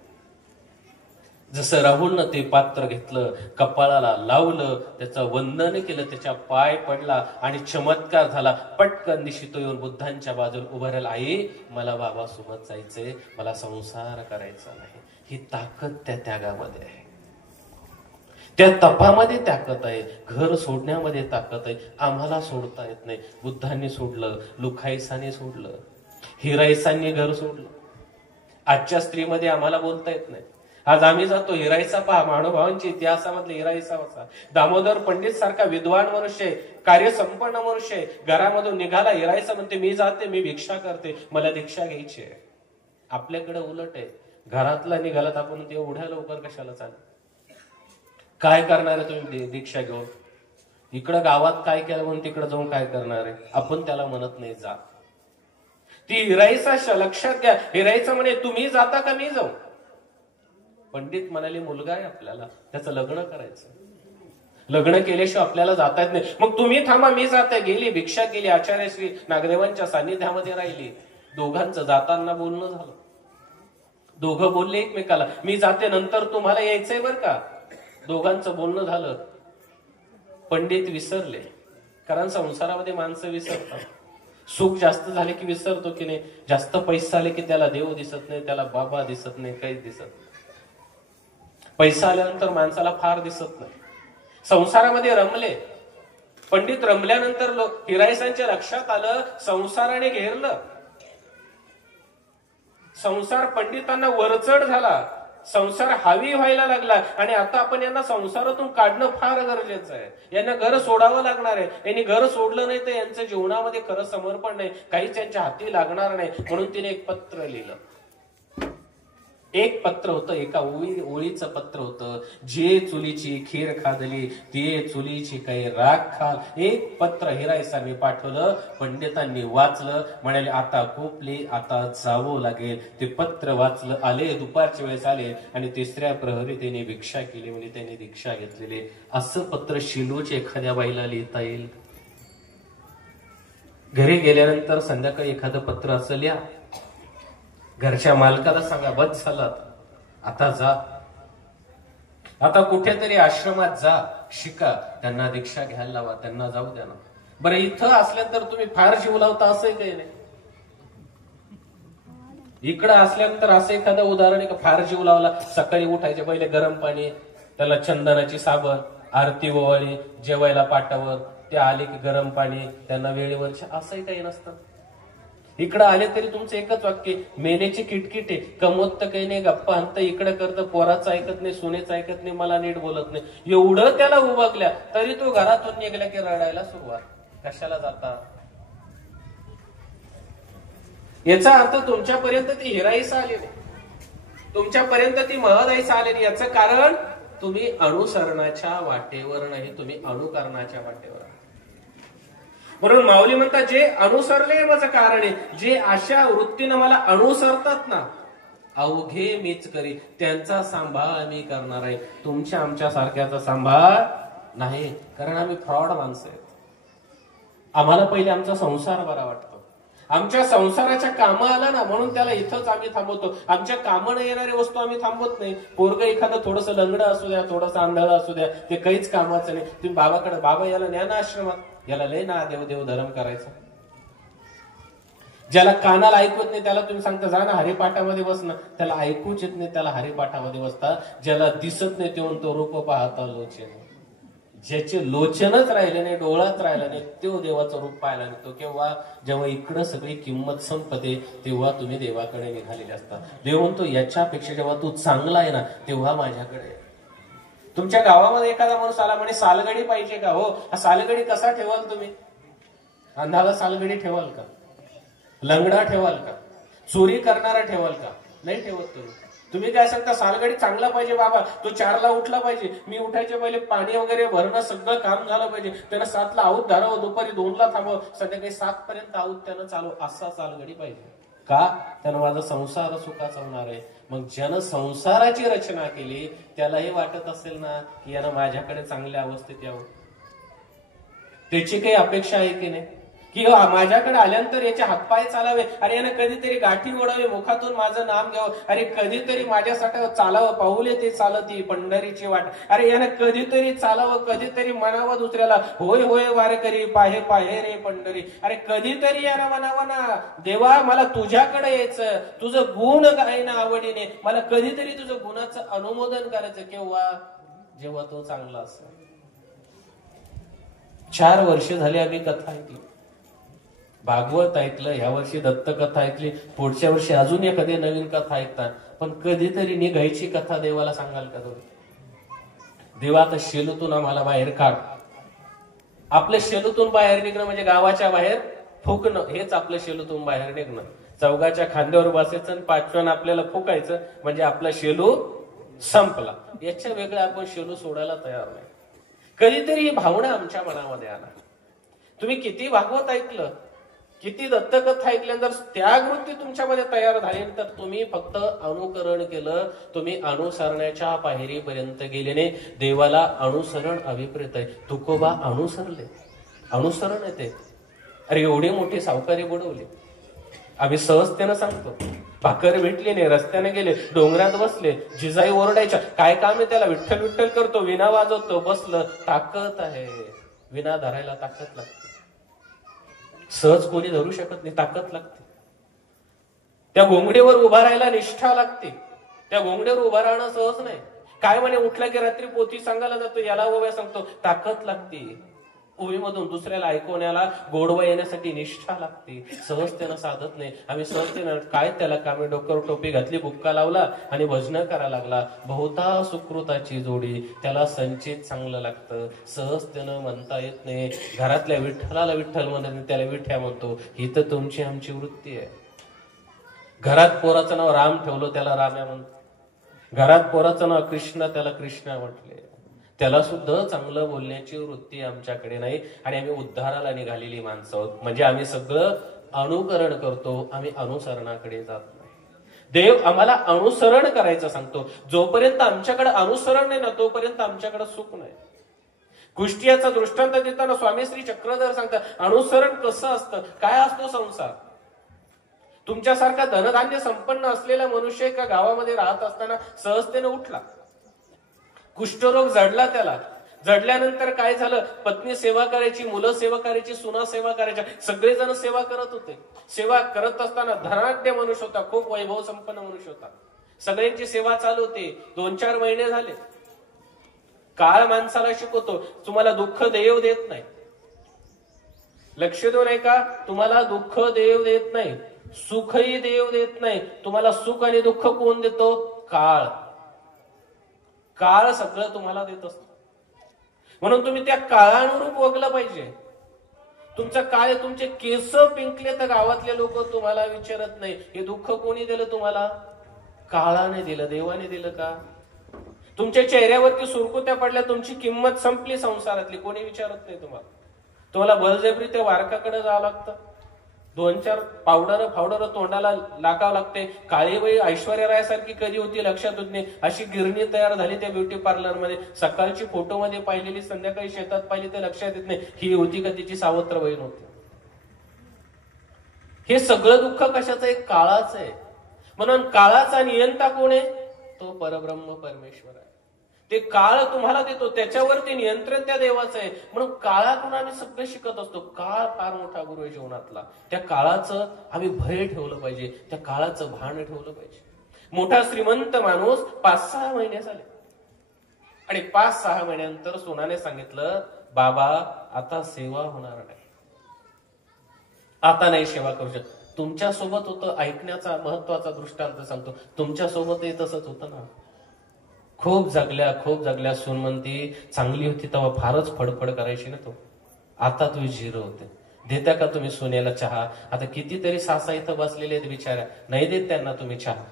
जसं राहुलनं ते पात्र घेतलं, कपाळाला लावलं, त्याचं वंदन केलं, त्याच्या पाय पडला आणि चमत्कार झाला. पटकन दिशी तो येऊन बुद्धांच्या बाजूला उभा राहिला. आई मला बाबा सोबत जायचंय, मला संसार करायचा नाही. ही ताकद त्या त्यागामध्ये आहे, त्या तपामध्ये ताकद आहे, घर सोडण्यामध्ये ताकद आहे. आम्हाला सोडता येत नाही. बुद्धांनी सोडलं, लुखाईसाने सोडलं, हिराईसांनी घर सोडलं. आजच्या स्त्रीमध्ये आम्हाला बोलता येत नाही. आज आम्ही जातो हिराईसा पहा, महानुभावांच्या इतिहासामधले हिराईसा होता. दामोदर पंडित सारखा विद्वान मनुष्य आहे, कार्यसंपन्न मनुष्य आहे, घरामधून निघाला हिराईसा म्हणते मी जाते, मी भिक्षा करते, मला दीक्षा घ्यायची आहे. आपल्याकडे उलट आहे, घरातला निघालात आपण ते एवढ्या लवकर कशाला चालेल? काय करणार आहे तुम्ही दीक्षा घेऊन? इकडं गावात काय केलं म्हणून तिकडे जाऊन काय करणार आहे? आपण त्याला म्हणत नाही जा. ती हिराईसा लक्षात घ्या. हिराईसा म्हणे तुम्ही जाता का मी जाऊ? पंडित म्हणाले मुलगा आहे आपल्याला, त्याचं लग्न करायचं, लग्न केल्याशिवाय आपल्याला जाता येत नाही. मग तुम्ही थांबा मी जाते. गेली, भिक्षा केली, आचार्य श्री नागदेवांच्या सान्निध्यामध्ये राहिली. दोघांचं जाताना बोलणं झालं. दोघं बोलले एकमेकाला मी जाते, नंतर तुम्हाला यायचंय बर का. दोघांचं बोलणं झालं. पंडित विसरले, कारण संसारामध्ये माणसं विसरतात. सुख जास्त झाले की विसरतो की नाही, जास्त पैसा आले की त्याला देव दिसत नाही, त्याला बाबा दिसत नाही, काहीच दिसत नाही. पैसा आल्यानंतर माणसाला फार दिसत नाही. संसारामध्ये रमले, पंडित रमल्यानंतर हिराईसांच्या लक्षात आलं संसाराने घेरलं. संसार पंडितांना वरचढ झाला, संसार हावी व्हायला लागला आणि आता आपण यांना संसारातून काढणं फार गरजेचं आहे. यांना घर सोडावं लागणार आहे. यांनी घर सोडलं नाही तर यांचं जीवनामध्ये खरं समर्पण नाही, काहीच यांच्या हाती लागणार नाही. म्हणून तिने एक पत्र लिहिलं. एक पत्र होतं, एका ओळीचं पत्र होतं. जे चुलीची खीर खादली ते चुलीची काही राख खाल. एक पत्र हिराईसांनी पाठवलं, पंडितांनी वाचलं, म्हणाले आता कोपले, आता जावं लागेल. ते पत्र वाचलं, आले, दुपारच्या वेळेस आले आणि तिसऱ्या प्रहरी त्यांनी भिक्षा केली, म्हणजे त्यांनी दीक्षा घेतलेली. असं पत्र शिलोच्या एखाद्या बाईला लिहिता येईल? घरी गेल्यानंतर संध्याकाळी एखादं पत्र असं लिहा, घरच्या मालकाला सांगा बस झालं, आता जा, आता कुठेतरी आश्रमात जा, शिका, त्यांना दीक्षा घ्यायला लावा, त्यांना जाऊ द्या ना. बरं इथं असल्यानंतर तुम्ही फार जीव लावता असंही काही नाही. इकडं असल्यानंतर असं एखादं उदाहरण आहे का फार जीव लावला? सकाळी उठायचे पहिले गरम पाणी, त्याला चंदनाची साबण, आरती ओवाळी, जेवायला पाटावर, ते आले की गरम पाणी, त्यांना वेळेवर, असंही काही नसतं. इकडं आले तरी तुमचं एकच वाक्य, मेलेची किटकिटे, कमवत तर काही नाही, गप्पा अंत इकडे करतं, पोराचं ऐकत नाही, सुनेचं ऐकत नाही, मला नीट बोलत नाही. एवढं त्याला उभागल्या तरी तो घरातून निघला की रडायला सुरुवात. कशाला जाता? याचा अर्थ तुमच्यापर्यंत ती हिराईसा आली नाही, तुमच्यापर्यंत ती महदाईसा आली नाही. याचं कारण तुम्ही अनुसरणाच्या वाटेवर नाही, तुम्ही अनुकरणाच्या वाटेवर. म्हणून माऊली म्हणतात जे अनुसरले माझं कारण आहे, जे अशा वृत्तीनं मला अनुसरतात ना, अवघे मीच करी, त्यांचा सांभाळ मी करणार आहे. तुमच्या आमच्या सारख्याचा सांभाळ नाही, कारण आम्ही फ्रॉड माणसं आहेत. आम्हाला पहिले आमचा संसार बरा वाटतो, आमच्या संसाराच्या कामं आला ना म्हणून त्याला इथंच आम्ही थांबवतो. आमच्या कामानं येणारी वस्तू आम्ही थांबवत नाही. पोरग एखादं थोडंसं लंगडं असू द्या, थोडंसं आंधळं असू द्या, ते काहीच कामाचं नाही. तुम्ही बाबाकडे, बाबा याला न्या ना आश्रमात, याला लय ना देव देव धर्म करायचा. ज्याला कानाला ऐकत नाही त्याला तुम्ही सांगता जा ना हरिपाठामध्ये बस ना, त्याला ऐकूच येत नाही, त्याला हरिपाठामध्ये बसता. ज्याला दिसत नाही ते म्हणतो रूप पाहता लोचन, ज्याचे लोचनच राहिले नाही, डोळाच राहिला नाही, तो देवाचं रूप पाहायला निघतो. केव्हा? जेव्हा इकडं सगळी किंमत संपते तेव्हा तुम्ही देवाकडे निघालेले असता. देव म्हणतो याच्यापेक्षा जेव्हा तू चांगला आहे ना तेव्हा माझ्याकडे. तुमच्या गावामध्ये एखादा माणूस आला म्हणे सालगडी पाहिजे का? हो, हा सालगडी कसा ठेवाल तुम्ही? अंधाला सालगडी ठेवाल का? लंगडा ठेवाल का? चोरी करणारा ठेवाल का? नाही ठेवत तुम्ही. तुम्ही काय सांगता, सालगडी चांगला पाहिजे बाबा, तो 4ला उठला पाहिजे, मी उठायच्या पहिले पाणी वगैरे भरणं सगळं काम झालं पाहिजे, त्यानं 7ला आऊत धरावं, दुपारी 2ला थांबावं, संध्याकाळी 7 पर्यंत आऊत त्यानं चालू, असा सालगडी पाहिजे का? त्यानं माझा संसार सुखाचा होणार आहे. मग ज्यानं संसाराची रचना केली त्यालाही वाटत असेल ना की यानं माझ्याकडे चांगल्या अवस्थेत यावं. त्याची काही अपेक्षा आहे की नाही की माझ्याकडे आल्यानंतर याचे हातपाय चालावे, अरे यानं कधीतरी गाठी ओढावे, मुखातून माझं नाम घ्यावं, अरे कधीतरी माझ्यासाठी चालावं, पाऊले ते चालती पंढरीची वाट, अरे यानं कधीतरी चालावं, कधीतरी म्हणावं दुसऱ्याला, होय होय वारकरी पाहे पाहे रे पंढरी, अरे कधीतरी यानं म्हणावं ना, देवा मला तुझ्याकडे यायचं, तुझं गुण गायना आवडीने, मला कधीतरी तुझं गुणाचं अनुमोदन करायचं. केव्हा? जेव्हा तो चांगला असेल. 4 वर्ष झाली आम्ही कथा ऐकली, भागवत ऐकलं, ह्या वर्षी दत्त कथा ऐकली, पुढच्या वर्षी अजून एखादी नवीन कथा ऐकतात, पण कधीतरी निघायची कथा देवाला सांगाल का तुम्ही? देवा आता शेलूतून आम्हाला बाहेर काढ. आपलं शेलूतून बाहेर निघणं म्हणजे गावाच्या बाहेर फुकणं, हेच आपलं शेलूतून बाहेर निघणं. चौघाच्या खांद्यावर बसायचं आणि 5व्यानं आपल्याला फुकायचं म्हणजे आपला शेलू संपला. याच्या वेगळं आपण शेलू सोडायला तयार नाही. कधीतरी ही भावना आमच्या मनामध्ये आला. तुम्ही किती भागवत ऐकलं, किती दत्तकथा ऐकल्यानंतर त्यागवृत्ती तुमच्यामध्ये तयार झाली तर तुम्ही फक्त अनुकरण केलं, तुम्ही अनुसरण्याच्या पायरीपर्यंत गेले नाही. देवाला अनुसरण अभिप्रेत आहे. तुकोबा अनुसरले, अनुसरण येते. अरे एवढी मोठी सावकारी बुडवली, आम्ही सहजतेनं सांगतो. भाकर भेटली नाही, रस्त्याने गेले, डोंगरात बसले, जिजाई ओरडायच्या, काय काम आहे त्याला, विठ्ठल विठ्ठल करतो, विना वाजवतो, बसलं. ताकद आहे, विना धरायला ताकद लागते. सहज कोणी धरू शकत नाही, ताकद लागते. त्या घोंगडीवर उभा राहायला निष्ठा लागते. त्या घोंगडीवर उभा राहणं सहज नाही. काय म्हणे, उठला की रात्री पोथी सांगायला जातो, याला ओव्या सांगतो, ताकद लागते. ओवीमधून दुसऱ्याला ऐकवण्याला गोडवा येण्यासाठी निष्ठा लागते. सहजतेनं साधत नाही. आम्ही सहजतेनं काय त्याला कामे, डोक्यावर टोपी घातली, बुक्का लावला आणि भजन करायला लागला. बहुता सुकृताची जोडी, त्याला संचित चांगलं लागतं. सहजतेनं म्हणता येत नाही. घरातल्या विठ्ठलाला विठ्ठल म्हणत नाही, त्याला विठ्या म्हणतो. ही तर तुमची आमची वृत्ती आहे. घरात पोराचं नाव राम ठेवलं, त्याला राम्या म्हणतो. घरात पोराचं नाव कृष्ण, त्याला कृष्णा म्हटले. त्याला सुद्धा चांगलं बोलण्याची वृत्ती आमच्याकडे नाही आणि आम्ही उद्धाराला निघालेली माणसं आहोत. म्हणजे आम्ही सगळं अनुकरण करतो, आम्ही अनुसरणाकडे जात नाही. देव आम्हाला अनुसरण करायचं सांगतो. जोपर्यंत आमच्याकडे अनुसरण नाही ना, तोपर्यंत आमच्याकडे सुख नाही. कुष्टियाचा दृष्टांत देताना स्वामी श्री चक्रधर सांगतात, अनुसरण कसं असतं, काय असतो संसार. तुमच्यासारखा धनधान्य संपन्न असलेला मनुष्य एका गावामध्ये राहत असताना सहजतेनं उठला, कुष्ठरोग जडला त्याला. जडल्यानंतर काय झालं, पत्नी सेवा करायची, मुलं सेवा करायची, सुना सेवा करायच्या, सगळेजण सेवा करत होते. सेवा करत असताना धनाढ्य मनुष्य होता, खूप वैभव संपन्न मनुष्य होता. सगळ्यांची सेवा चालू होती. 2-4 महिने झाले. काळ माणसाला शिकवतो, तुम्हाला दुःख देव देत नाही. लक्ष देऊ नये का, तुम्हाला दुःख देव देत नाही, सुखही देव देत नाही. तुम्हाला सुख आणि दुःख कोण देतो? काळ. काळ सगळं तुम्हाला देत असतो. म्हणून तुम्ही त्या काळानुरूप वागलं पाहिजे. तुमचा काळ, तुमचे केस पिंकले तर गावातले लोक तुम्हाला विचारत नाही, हे दुःख कोणी दिलं तुम्हाला? काळाने दिलं. देवाने दिलं का? तुमच्या चेहऱ्यावरती सुरकुत्या पडल्या, तुमची किंमत संपली संसारातली, कोणी विचारत नाही तुम्हाला. तुम्हाला बळजबरी त्या वारकाकडे जावं लागतं. 2-4 पावडर तोंडाला लागावं लागते. काळीबाई ऐश्वर्या राय सारखी कधी होती लक्षात होत नाही. अशी गिरणी तयार झाली त्या ब्युटी पार्लर मध्ये. सकाळची फोटो मध्ये पाहिलेली, संध्याकाळी शेतात पाहिली तर लक्षात येत नाही ही होती का तिची सावत्र बहीण होती. हे सगळं दुःख कशाचं? एक काळाचं आहे. म्हणून काळाचा नियंता कोण आहे? तो परब्रह्म परमेश्वर आहे. ते काळ तुम्हाला देतो, त्याच्यावरती नियंत्रण त्या देवाचं आहे. म्हणून काळातून आम्ही सगळं शिकत असतो. काळ फार मोठा गुरु आहे जीवनातला. त्या काळाचं आम्ही भय ठेवलं पाहिजे, त्या काळाचं भान ठेवलं पाहिजे. मोठा श्रीमंत माणूस 5-6 महिने झाले आणि 5-6 महिन्यानंतर सोनाने सांगितलं, बाबा आता सेवा होणार नाही, आता नाही सेवा करू शकत. तुमच्या सोबत होतं, ऐकण्याचा महत्वाचा दृष्टांत सांगतो. तुमच्या सोबतही तसंच होतं ना. खूप जगल्या सुनमंती चांगली होती तेव्हा फारच फडफड करायची ना तो. आता तुम्ही झिरो होते. देता का तुम्ही सोन्याला चहा? आता कितीतरी सासा इथं बसलेले आहेत बिचाऱ्या, नाही देत त्यांना तुम्ही चहा.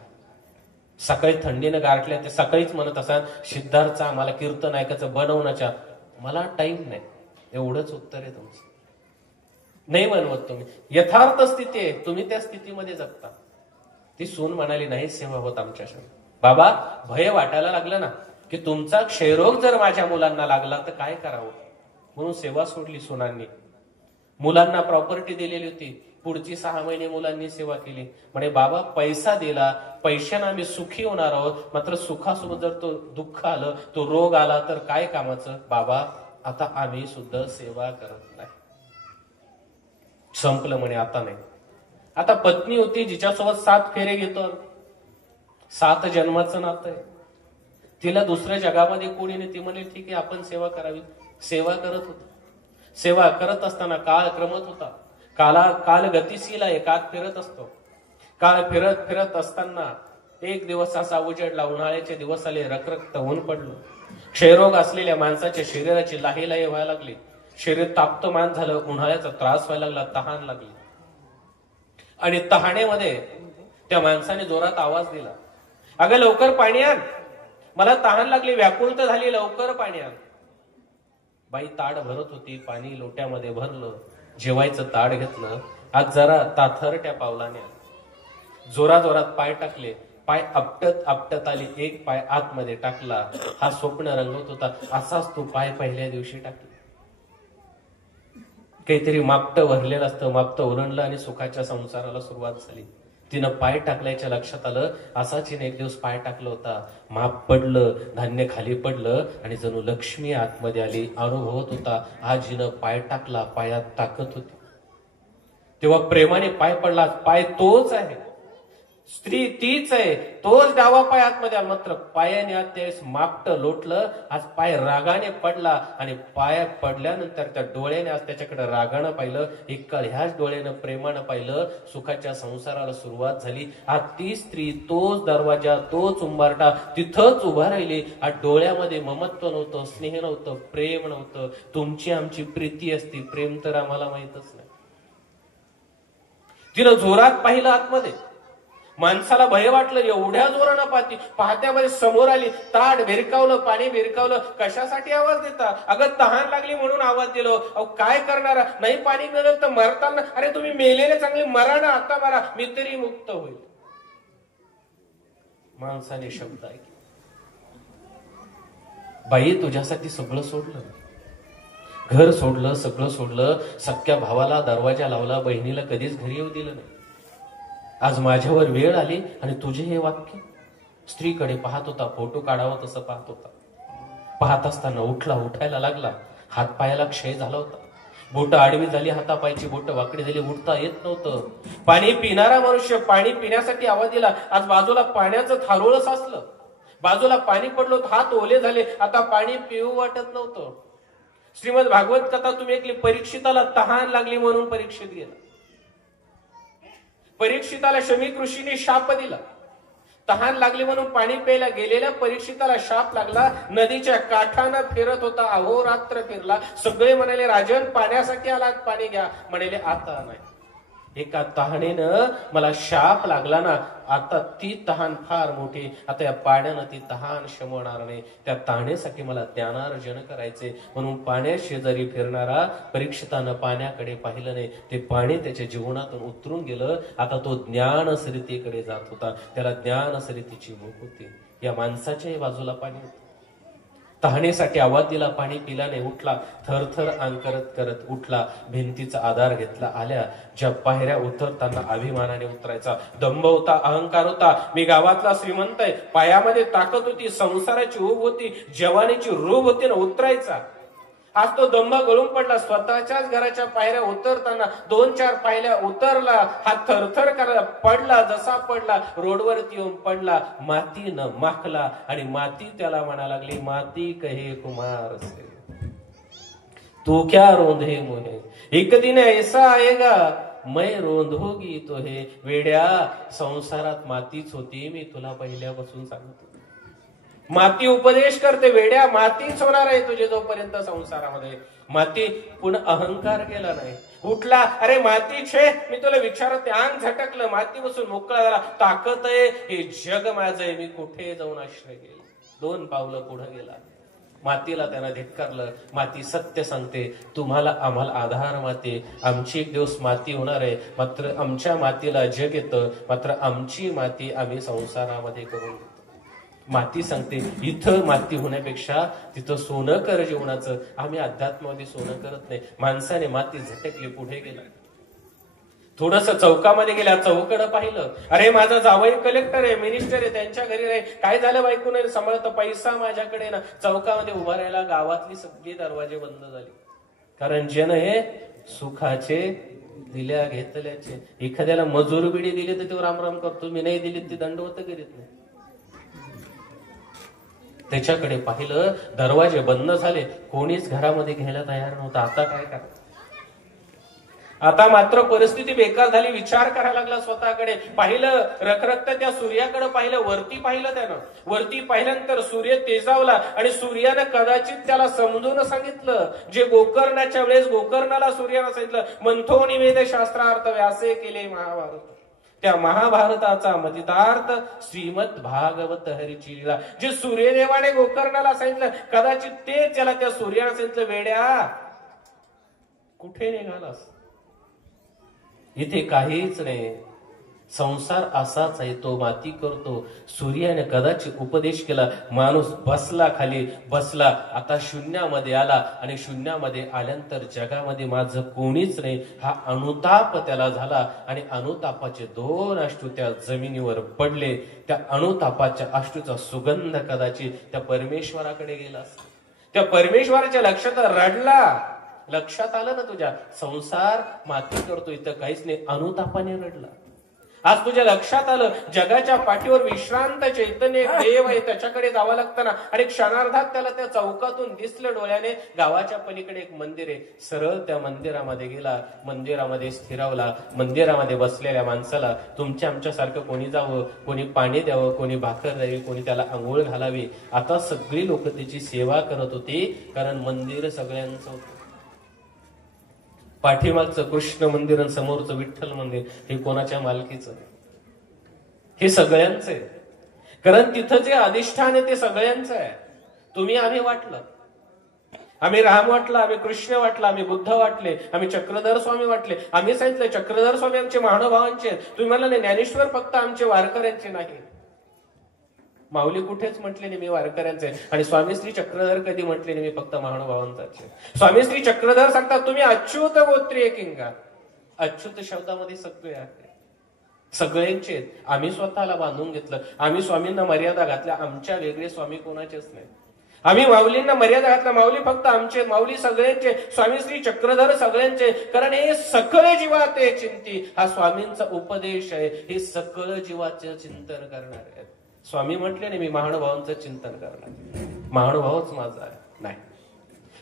सकाळी थंडीनं गारठल्या ते सकाळीच म्हणत असाल, सिद्धार्थचा आम्हाला कीर्तन ऐकायचं बनवण्याच्या, मला टाइम नाही. एवढंच उत्तर आहे तुमचं. नाही बनवत तुम्ही. यथार्थ स्थिती आहे, तुम्ही त्या स्थितीमध्ये जगता. ती सून म्हणाली, नाही सेवा होत आमच्याशी. बाबा भय वाटायला लागलं ना की तुमचा क्षयरोग जर माझ्या मुलांना लागला तर काय करावं, म्हणून सेवा सोडली सुनांनी. मुलांना प्रॉपर्टी दिलेली होती, पुढची 6 महिने मुलांनी सेवा केली. म्हणे बाबा पैसा दिला, पैशाने आम्ही सुखी होणार आहोत, मात्र सुखासोबत जर तो दुःख आलं, तो रोग आला तर काय कामाचं. बाबा आता आम्ही सुद्धा सेवा करत नाही. संपलं म्हणे, आता नाही. आता पत्नी होती जिच्यासोबत 7 फेरे घेतो, 7 जन्माचं नातं आहे. तिला दुसऱ्या जगामध्ये कोणी नाही. ती म्हणे ठीक आहे आपण सेवा करावी. सेवा करत होता. सेवा करत असताना काळ क्रमत होता. काल गतिशील आहे, काळ फिरत असतो. काळ फिरत फिरत असताना एक दिवस असा उजेडला, उन्हाळ्याचे दिवस आले, रखरखत ऊन पडलं. क्षयरोग असलेल्या माणसाच्या शरीराची लाही लाही व्हायला लागली. शरीर ताप्तमान झालं, उन्हाळ्याचा त्रास व्हायला लागला, तहान लागली. आणि तहानेमध्ये त्या माणसाने जोरात आवाज दिला, अगं लवकर पाणी आण, मला तहान लागली, व्याकुलता झाली, लवकर पाणी आण. बाई ताड भरत होती, पाणी लोट्यामध्ये भरलं, जेवायचं ताड घेतलं. आज जरा ताथरट्या पावलाने जोरात पाय टाकले. पाय आपटत आपटत आली, एक पाय आतमध्ये टाकला. हा स्वप्न रंगवत होता, असाच तो पाय पहिल्या दिवशी टाकला. काहीतरी मापटं भरलेलं असतं, मापटं ओरंडलं आणि सुखाच्या संसाराला सुरुवात झाली. तिनं पाय टाकल्याच्या लक्षात आलं, असाच हिने एक दिवस पाय टाकला होता. माप पडलं, धान्य खाली पडलं आणि जणू लक्ष्मी आतमध्ये आली. अनुभवत होता, आज हिनं पाय टाकला, पायात ताकद होती. तेव्हा प्रेमाने पाय पडला, पाय तोच आहे, स्त्री तीच आहे, तोच डावा पाय आतमध्ये आला. मात्र पायाने आत त्यावेळेस मापटं लोटलं. आज पाय रागाने पडला आणि पाय पडल्यानंतर त्या डोळ्याने आज त्याच्याकडे रागानं पाहिलं. एक काळ ह्याच डोळ्यानं प्रेमानं पाहिलं. सुखाच्या संसाराला सुरुवात झाली. आज ती स्त्री, तोच दरवाजा, तोच उंबारटा, तिथंच उभा राहिली. आज डोळ्यामध्ये ममत्व नव्हतं, स्नेह नव्हतं, प्रेम नव्हतं. तुमची आमची प्रीती असती, प्रेम तर आम्हाला माहितच नाही. तिनं जोरात पाहिलं आतमध्ये. माणसाला भय वाटलं, एवढ्या जोरानं पाहती. पाहत्यामध्ये समोर आली, ताट भिरकावलं, पाणी भिरकावलं. कशासाठी आवाज देता? अगं तहान लागली म्हणून आवाज दिलो. अहो काय करणार, नाही पाणी मिळेल तर मरताना. अरे तुम्ही मेलेले चांगले, मरा ना, आता मरा, मी तरी मुक्त होईल. माणसाने शब्द ऐकले, बाई तुझ्यासाठी सगळं सोडलं, घर सोडलं, सगळं सोडलं. सख्या भावाला दरवाजा लावला, बहिणीला कधीच घरी येऊ दिलं नाही. आज माझ्यावर वेळ आली आणि तुझे हे वाक्य. स्त्रीकडे पाहत होता, फोटो काढावा तसं पाहत होता. पाहत असताना उठायला लागला. हात पायाला क्षय झाला होता. बोट आडवी झाली, हातापायची बोट वाकडी झाली, उठता येत नव्हतं. पाणी पिणारा मनुष्य पाणी पिण्यासाठी आवाज दिला. आज बाजूला पाण्याचं थारोळ साचलं, बाजूला पाणी पडलं, हात ओले झाले, आता पाणी पिऊ वाटत नव्हतं. श्रीमद भागवत कथा तुम्ही ऐकली. परीक्षिताला तहान लागली म्हणून परीक्षित गेला. परीक्षिताला शमीक ऋषीने शाप दिला. तहान लागली म्हणून पाणी प्यायला गेलेल्या परीक्षिताला शाप लागला. नदीच्या काठानं फिरत होता, अहोरात्र फिरला. सगळे म्हणाले, राजन पाण्यासाठी आलात, पाणी घ्या. म्हणाले आता नाही. एका तहानेनं मला शाप लागला ना, आता ती तहान फार मोठी. आता या पाण्यानं ती तहान शमवणार नाही. त्या तहानेसाठी मला ज्ञानार्जन करायचे. म्हणून पाण्याशेजारी फिरणारा परीक्षितानं पाण्याकडे पाहिलं नाही. ते पाणी त्याच्या जीवनातून उतरून गेलं. आता तो ज्ञानसरितेकडे जात होता. त्याला ज्ञानसरितेची भूक होती. या माणसाच्याही बाजूला पाणी होतं. तहानेसाठी आवाज दिला, पाणी पिला नाही. उठला, थरथर अंग करत करत उठला. भिंतीचा आधार घेतला. आल्या ज्या पायऱ्या उतरताना अभिमानाने उतरायचा. दंभ होता, अहंकार होता. मी गावातला श्रीमंत आहे. पायामध्ये ताकद होती, संसाराची ऊब होती, जवानीची रूप होती ना, उतरायचा. आज तो दंभ गळून पडला. स्वतःच्याच घराच्या पायऱ्या उतरताना 2-4 पायऱ्या उतरला. हा थरथर करायला पडला. जसा पडला रोडवरती येऊन पडला. मातीनं माखला आणि माती त्याला म्हणा लागली, माती कहे कुमार से तू क्या रोंधे मोहे, एक दिन ऐसा आएगा मैं रोंधोगी तो हे. वेड्या, संसारात मातीच होती, मी तुला पहिल्यापासून सांगतो. माती उपदेश करते, वेड्या मातीच होणार आहे तुझे जोपर्यंत संसारामध्ये. माती पुन्हा अहंकार केला नाही, उठला, अरे माती छे, मी तुला विचारत नाही, अंग झटकलं, माती बसून मोकळा झाला, ताकद आहे, हे जग माझं आहे, मी कुठे जाऊन आश्रय घेईल. 2 पावलं पुढे गेला. मातीला त्यानं धिक्कारलं. माती सत्य सांगते, तुम्हाला आम्हाला आधार माती, आमची एक दिवस माती होणार आहे, मात्र आमच्या मातीला जग येतं, मात्र आमची माती आम्ही संसारामध्ये करून घेतो. माती सांगते, इथं माती होण्यापेक्षा तिथं सोनं कर जीवनाचं. आम्ही अध्यात्मामध्ये सोनं करत नाही. माणसाने माती झटकली, पुढे गेला, थोडस चौकामध्ये गेल्या, चौकडं पाहिलं, अरे माझा जावई कलेक्टर आहे, मिनिस्टर आहे, त्यांच्या घरी राहील, काय झालं बायको नाही सांभाळत, पैसा माझ्याकडे ना. चौकामध्ये उभा राहिला, गावातली सगळी दरवाजे बंद झाले, कारण जन हे सुखाचे दिल्या घेतल्याचे. एखाद्याला मजूर बिडी दिली तर तो रामराम करतो, मी नाही दिली ती दंडवत करीत नाही. त्याच्याकडे पाहिलं, दरवाजे बंद झाले, कोणीच घरामध्ये घ्यायला तयार नव्हतं. आता काय करायचं? आता मात्र परिस्थिती बेकार झाली. विचार करायला लागला, स्वतःकडे पाहिलं, रखरखत त्या सूर्याकडे पाहिलं, वरती पाहिलं त्यानं. वरती पाहिल्यानंतर सूर्य तेजावला आणि सूर्यानं कदाचित त्याला समजून सांगितलं, जे गोकर्णाच्या वेळेस गोकर्णाला सूर्यानं सांगितलं, मंथोनी वेद शास्त्रार्थ व्यासे केले महाभारत. त्या महाभारताचा मतितार्थ श्रीमद भागवत हरीची लीला. जे सूर्यदेवाने गोकर्णाला सांगितलं, कदाचित ते त्याला त्या सूर्यानं सांगितलं, वेड्या कुठे निघालास, इथे काहीच नाही, संसार असाच आहे, तो माती करतो. सूर्याने कदाचित उपदेश केला, माणूस बसला, खाली बसला, आता शून्यामध्ये आला, आणि शून्यामध्ये आल्यानंतर जगामध्ये माझं कोणीच नाही, हा अनुताप त्याला झाला. आणि अनुतापाचे 2 अश्रू त्या जमिनीवर पडले. त्या अनुतापाच्या अश्रूचा सुगंध कदाचित त्या परमेश्वराकडे गेला. त्या परमेश्वराच्या लक्षात रडला. लक्षात आलं ना तुझ्या, संसार माती करतो, इथं काहीच नाही, अनुतापाने रडला. आज तुझ्या लक्षात आलं, जगाच्या पाठीवर विश्रांत चैतन्य देव आहे, त्याच्याकडे जावं लागतं ना. आणि क्षणार्धात त्याला त्या चौकातून दिसलं डोळ्याने, गावाच्या पलीकडे एक मंदिर आहे. सरळ त्या मंदिरामध्ये गेला, मंदिरामध्ये स्थिरावला. मंदिरामध्ये बसलेल्या माणसाला, तुमच्या आमच्यासारखं कोणी जावं, कोणी पाणी द्यावं, कोणी भाकर द्यावी, कोणी त्याला आंघोळ घालावी. आता सगळी लोक त्याची सेवा करत होती, कारण मंदिर सगळ्यांचं होतं. पाठीमागचं कृष्ण मंदिर आणि समोरचं विठ्ठल मंदिर हे कोणाच्या मालकीचं? हे सगळ्यांचं आहे, कारण तिथं जे अधिष्ठान आहे ते सगळ्यांचं आहे. तुम्ही आम्ही वाटलं, आम्ही राम वाटला, आम्ही कृष्ण वाटला, आम्ही बुद्ध वाटले, आम्ही चक्रधर स्वामी वाटले. आम्ही सांगितलं चक्रधर स्वामी आमचे महानुभावांचे, तुम्ही म्हणला नाही ज्ञानेश्वर फक्त आमचे वारकऱ्यांचे नाही. माऊली कुठेच म्हटले नाही मी वारकऱ्यांचे, आणि स्वामी श्री चक्रधर कधी म्हटले नाही मी फक्त महानुभावांचे. स्वामी श्री चक्रधर सांगतात, तुम्ही अच्युत गोत्रीय किंगा. अच्युत शब्दामध्ये सगळे आहे, सगळ्यांचे. आम्ही स्वतःला बांधून घेतलं, आम्ही स्वामींना मर्यादा घातल्या, आमच्या वेगळे स्वामी कोणाचेच नाही. आम्ही माऊलींना मर्यादा घातल्या, माऊली फक्त आमचे, माऊली सगळ्यांचे, स्वामी श्री चक्रधर सगळ्यांचे, कारण हे सकळ जीवाते चिंती. हा स्वामींचा उपदेश आहे, हे सकळ जीवाचे चिंतन करणार आहेत. स्वामी म्हटले नाही मी महानुभावांचं चिंतन करणार, महानुभावच माझा आहे, नाही.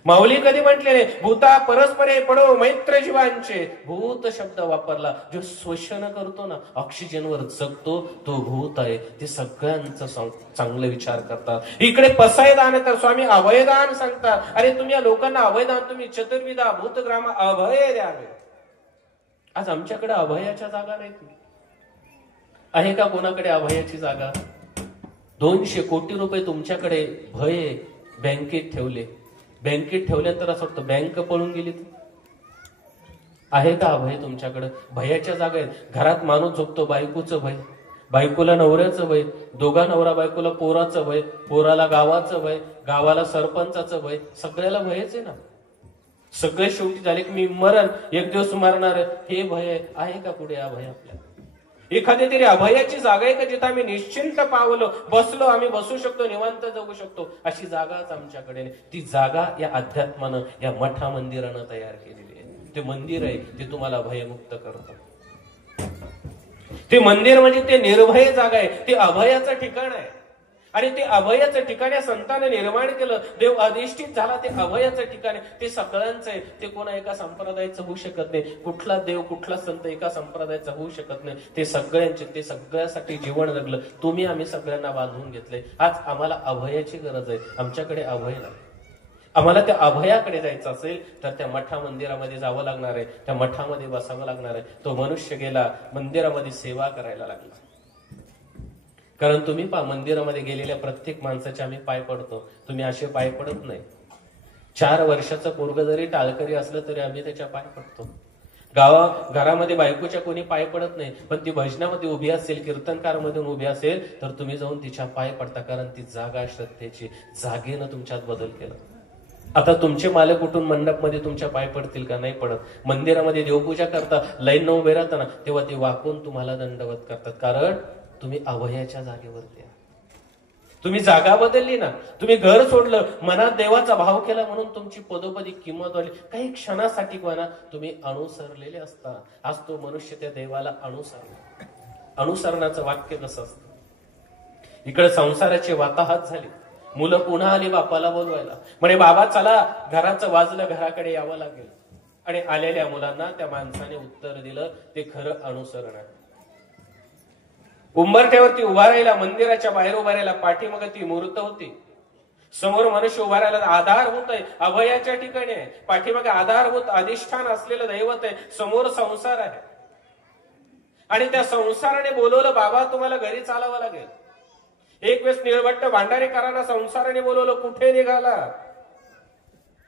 माऊली कधी म्हटले नाही भूता परस्परे पडो मैत्र जीवांचे. भूत शब्द वापरला, जो श्वसन करतो ना, ऑक्सिजनवर जगतो, तो भूत आहे. ते सगळ्यांचं चांगलं विचार करतात. इकडे पसायदान तर स्वामी अभयदान सांगतात. अरे तुम्ही या लोकांना अभयदान, तुम्ही चतुर्विधा भूतग्राम अभय द्यावे. आज आमच्याकडे अभयाच्या जागा नाहीत. आहे का कोणाकडे अभयाची जागा? 200 कोटी रुपये तुमच्याकडे भय बँकेत ठेवले, बँकेत ठेवल्यानंतर असं वाटतं बँक पळून गेली. आहे का अभय तुमच्याकडे? भयाच्या जागा आहेत. घरात माणूस झोपतो, बायकोचं भय, बायकोला नवऱ्याचं भय, दोघा नवरा बायकोला पोराचं भय, पोराला गावाचं भय, गावाला सरपंचाचं भय, सगळ्याला भयच आहे ना. सगळे शेवटी झाले की मी मरण, एक दिवस मरणार, हे भय आहे का पुढे अभय आपल्याला? एखादी तरी अभयाची जागा आहे का जिथं आम्ही निश्चिंत पावलो, बसलो, आम्ही बसू शकतो, निवांत जगू शकतो, अशी जागाच आमच्याकडे नाही. ती जागा या अध्यात्मानं, या मठा मंदिरानं तयार केलेली आहे. ते मंदिर आहे ते तुम्हाला भयमुक्त करतं. ते मंदिर म्हणजे ते निर्भय जागा आहे, ते अभयाचं ठिकाण आहे. आणि ते अभयाचं ठिकाण या संतांनी निर्माण केलं. देव अधिष्ठित झाला ते अभयाचं ठिकाण. ते सगळ्यांचं आहे. ते कोणा एका संप्रदायाचं होऊ शकत नाही. कुठला देव कुठला संत एका संप्रदायाचा होऊ शकत नाही. ते सगळ्यांचे, ते सगळ्यासाठी जीवन जगलं. तुम्ही आम्ही सगळ्यांना बांधून घेतले. आज आम्हाला अभयाची गरज आहे. आमच्याकडे अभय नाही. आम्हाला त्या अभयाकडे जायचं असेल तर त्या मठा मंदिरामध्ये जावं लागणार आहे. त्या मठामध्ये बसावं लागणार आहे. तो मनुष्य गेला मंदिरामध्ये सेवा करायला लागला. कारण तुम्ही मंदिरामध्ये गेलेल्या प्रत्येक माणसाचे आम्ही पाय पडतो. तुम्ही असे पाय पडत नाही. 4 वर्षाचं पोरग जरी टाळकरी असलं तरी आम्ही त्याच्या पाय पडतो. घरामध्ये बायकोच्या कोणी पाय पडत नाही, पण ती भजनामध्ये उभी असेल, कीर्तनकार मधून उभी असेल तर तुम्ही जाऊन तिच्या पाय पडता. कारण ती जागा श्रद्धेची, जागेनं तुमच्यात बदल केला. आता तुमचे मालक उठून मंडपमध्ये तुमच्या पाय पडतील का? नाही पडत. मंदिरामध्ये देवपूजा करता, लाईन उभे राहता ना, तेव्हा ते वाकून तुम्हाला दंडवत करतात. कारण तुम्ही अभयाच्या जागेवरती आहात. तुम्ही जागा बदलली ना, तुम्ही घर सोडलं, मनात देवाचा भाव केला म्हणून तुमची पदोपदी किंमत वाढली. काही क्षणासाठी म्हणा तुम्ही अनुसरलेले असता. आज तो मनुष्य त्या देवाला अनुसरणाचं वाक्य कसं असतं? इकडे संसाराची वाताहत झाली. मुलं पुन्हा आली बापाला बोलवायला. म्हणे बाबा चला, घराचं वाजलं, घराकडे यावं लागेल. आणि आलेल्या मुलांना त्या माणसाने उत्तर दिलं, ते खरं अनुसरण आहे. उंबरठ्यावरती उभा राहिला, मंदिराच्या बाहेर उभा राहिला. पाठीमाग ती मूर्त होती, समोर मनुष्य उभा राहिला. आधारभूत आहे, अभयाच्या ठिकाणी आहे. पाठीमागे आधारभूत अधिष्ठान असलेलं दैवत आहे. समोर संसार आहे. आणि त्या संसाराने बोलवलं, बाबा तुम्हाला घरी चालावं लागेल. एक वेळेस निळभट्ट भांडारेकरांना संसाराने बोलवलं, कुठे निघाला?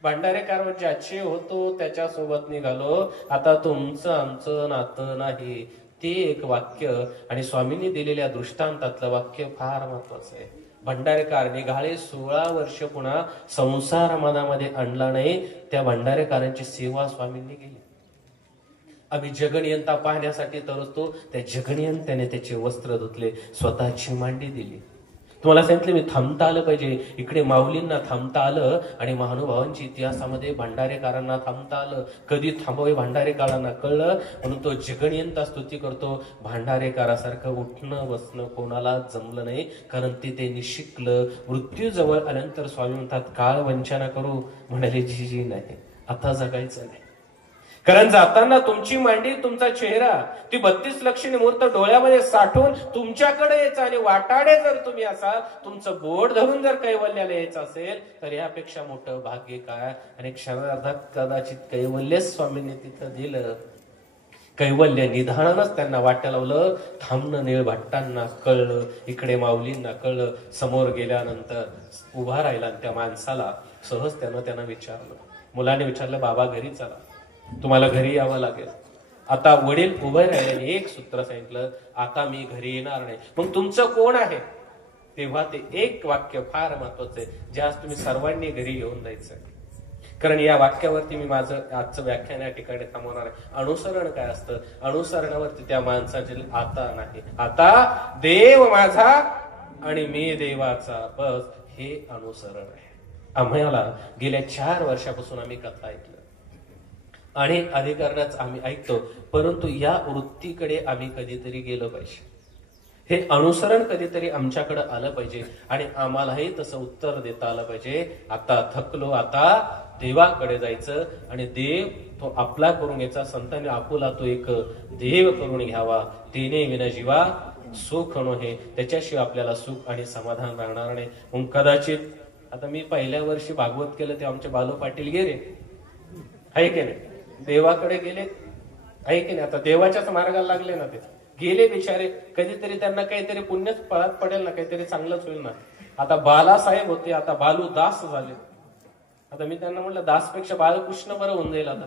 भांडारेकर ज्याचे होतो त्याच्यासोबत निघालो. आता तुमचं आमचं नातं नाही. ते एक वाक्य आणि स्वामींनी दिलेल्या दृष्टांतातलं वाक्य फार महत्वाचं आहे. भंडारेकर निघाले, 16 वर्ष पुन्हा संसार मनामध्ये आणला नाही. त्या भंडारेकरांची सेवा स्वामींनी केली. आम्ही जगनियंता पाहण्यासाठी तरसतो. त्या जगनियंत्याने त्याचे वस्त्र धुतले, स्वतःची मांडी दिली. तुम्हाला सांगितलं मी थांबता आलं पाहिजे. इकडे माऊलींना थांबता आलं आणि महानुभावांच्या इतिहासामध्ये भांडारेकरांना थांबता आलं. कधी थांबवे भांडारेकरांना कळलं, म्हणून तो जगनियंता स्तुती करतो. भांडारेकरासारखं उठणं बसणं कोणाला जमलं नाही. कारण ते निशिकलं. मृत्यू जवळ आल्यानंतर स्वामी म्हणतात, काळ वंचना करू म्हणाले जी नाही, आता जगायचं नाही. कारण जाताना तुमची मांडी, तुमचा चेहरा, ती 32 लक्षणी मूर्त डोळ्यामध्ये साठवून तुमच्याकडे यायचं. आणि वाटाडे जर तुम्ही असाल, तुमचं बोट धरून जर कैवल्याला यायचं असेल तर यापेक्षा मोठं भाग्य काय? आणि क्षणार्धात कदाचित कैवल्य स्वामींनी तिथं दिलं. कैवल्य निधानानच त्यांना वाट्या लावलं. थांबणं निळभट्टांना कळलं, इकडे माऊलींना कळलं. समोर गेल्यानंतर उभा राहिला. त्या माणसाला सहज त्यांना विचारलं, मुलाने विचारलं, बाबा घरी चला, तुम्हाला घरी यावं लागेल. आता वडील उभे राहिले. एक सूत्र सांगितलं, आता मी घरी येणार नाही. मग तुमचं कोण आहे? तेव्हा ते एक वाक्य फार महत्वाचं आहे, ज्यास तुम्ही सर्वांनी घरी घेऊन जायचं. कारण या वाक्यावरती मी माझं आजचं व्याख्यान या ठिकाणी थांबवणार आहे. अनुसरण काय असतं? अनुसरणावरती त्या माणसाचे आता नाही, आता देव माझा आणि मी देवाचा, बस हे अनुसरण आहे. आम्हाला गेल्या 4 वर्षापासून आम्ही कथा ऐकलं, अनेक अधिकारांच आम्ही ऐकतो, परंतु या वृत्तीकडे आम्ही कधीतरी गेलो पाहिजे. हे अनुसरण कधीतरी आमच्याकडे आलं पाहिजे आणि आम्हालाही तसं उत्तर देता आलं पाहिजे. आता थकलो, आता देवाकडे जायचं आणि देव तो आपला करून घ्यायचा. संतांनी आपुला तो एक देव करून घ्यावा. तेने विना जीवा सुख हे, त्याच्याशिवाय आपल्याला सुख आणि समाधान राहणार नाही. मग कदाचित आता मी पहिल्या वर्षी भागवत केलं ते आमचे बालू पाटील गेले, आहे की नाही, देवाकडे गेले, आहे की नाही. आता देवाच्याच मार्गाला लागले ना, ते गेले बिचारे. कधीतरी त्यांना काहीतरी पुण्यच पळत पडेल ना, काहीतरी चांगलंच होईल ना. आता बालासाहेब होते, आता बालू दास झाले. आता मी त्यांना म्हटलं, दासपेक्षा बालकृष्ण बरं होऊन जाईल आता.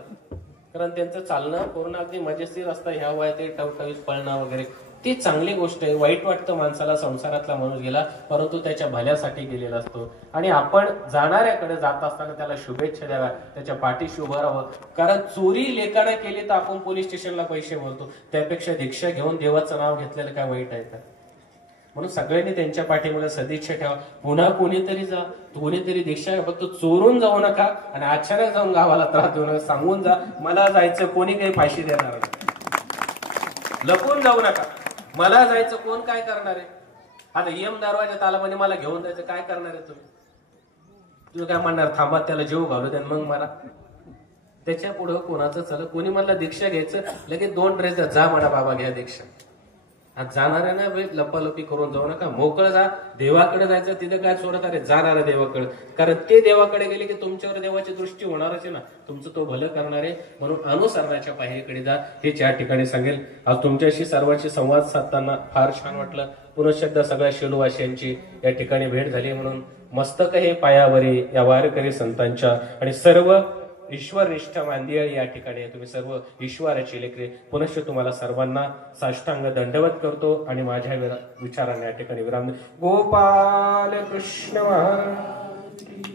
कारण त्यांचं चालणं पूर्ण अगदी मजेशीर असतं. ह्या वयात टवटवीत पळणं वगैरे ती चांगली गोष्ट आहे. वाईट वाटतं माणसाला, संसारातला माणूस गेला, परंतु त्याच्या भल्यासाठी गेलेला असतो. आणि आपण जाणाऱ्याकडे जात असताना त्याला शुभेच्छा द्याव्या, त्याच्या पाठीशी उभं राहावं. कारण चोरी लेखाने केली तर आपण पोलीस स्टेशनला पैसे भरतो, त्यापेक्षा दीक्षा घेऊन देवाचं नाव घेतलेलं काय वाईट आहे का? म्हणून सगळ्यांनी त्यांच्या पाठीमुळे सदिच्छा ठेवा. पुन्हा कोणीतरी जा, कोणीतरी दीक्षा, फक्त चोरून जाऊ नका आणि अचानक जाऊन गावाला त्रास देऊ नका. सांगून जा, मला जायचं, कोणी काही फाशी देणार नाही. लपून जाऊ नका, मला जायचं, कोण काय करणार आहे. आता यम दरवाजा ताला म्हणजे मला घेऊन जायचं, काय करणार आहे तुम्ही? तुम्ही काय म्हणणार, थांबा त्याला जीव घालू द्या मग मला? त्याच्या पुढं कोणाचं चल, कोणी म्हणलं दीक्षा घ्यायचं, लगेच 2 ड्रेस जा म्हणा, बाबा घ्या दीक्षा. आज जाणार आहे ना, लपालपी करून जाऊ नका, मोकळं जा. देवाकडे जायचं, तिथं काय चोरत अरे जाणार आहे देवाकडे, कारण ते देवाकडे गेले की तुमच्यावर देवाची दृष्टी होणारच आहे ना, तुमचं तो भलं करणार आहे. म्हणून अनुसरणाच्या पायरीकडे जा, हेच या ठिकाणी सांगेल. आज तुमच्याशी सर्वांशी संवाद साधताना फार छान वाटलं. पुनश्च एकदा सगळ्या शेलूवासियांची या ठिकाणी भेट झाली. म्हणून मस्तक हे पायावरी या वारकरी संतांच्या आणि सर्व ईश्वरनिष्ठ मांदियाळी या ठिकाणी तुम्ही सर्व ईश्वराची लेकरे. पुनश्च तुम्हाला सर्वांना साष्टांग दंडवत करतो आणि माझ्या विचारांना या ठिकाणी विराम. गोपाल कृष्ण महाराज.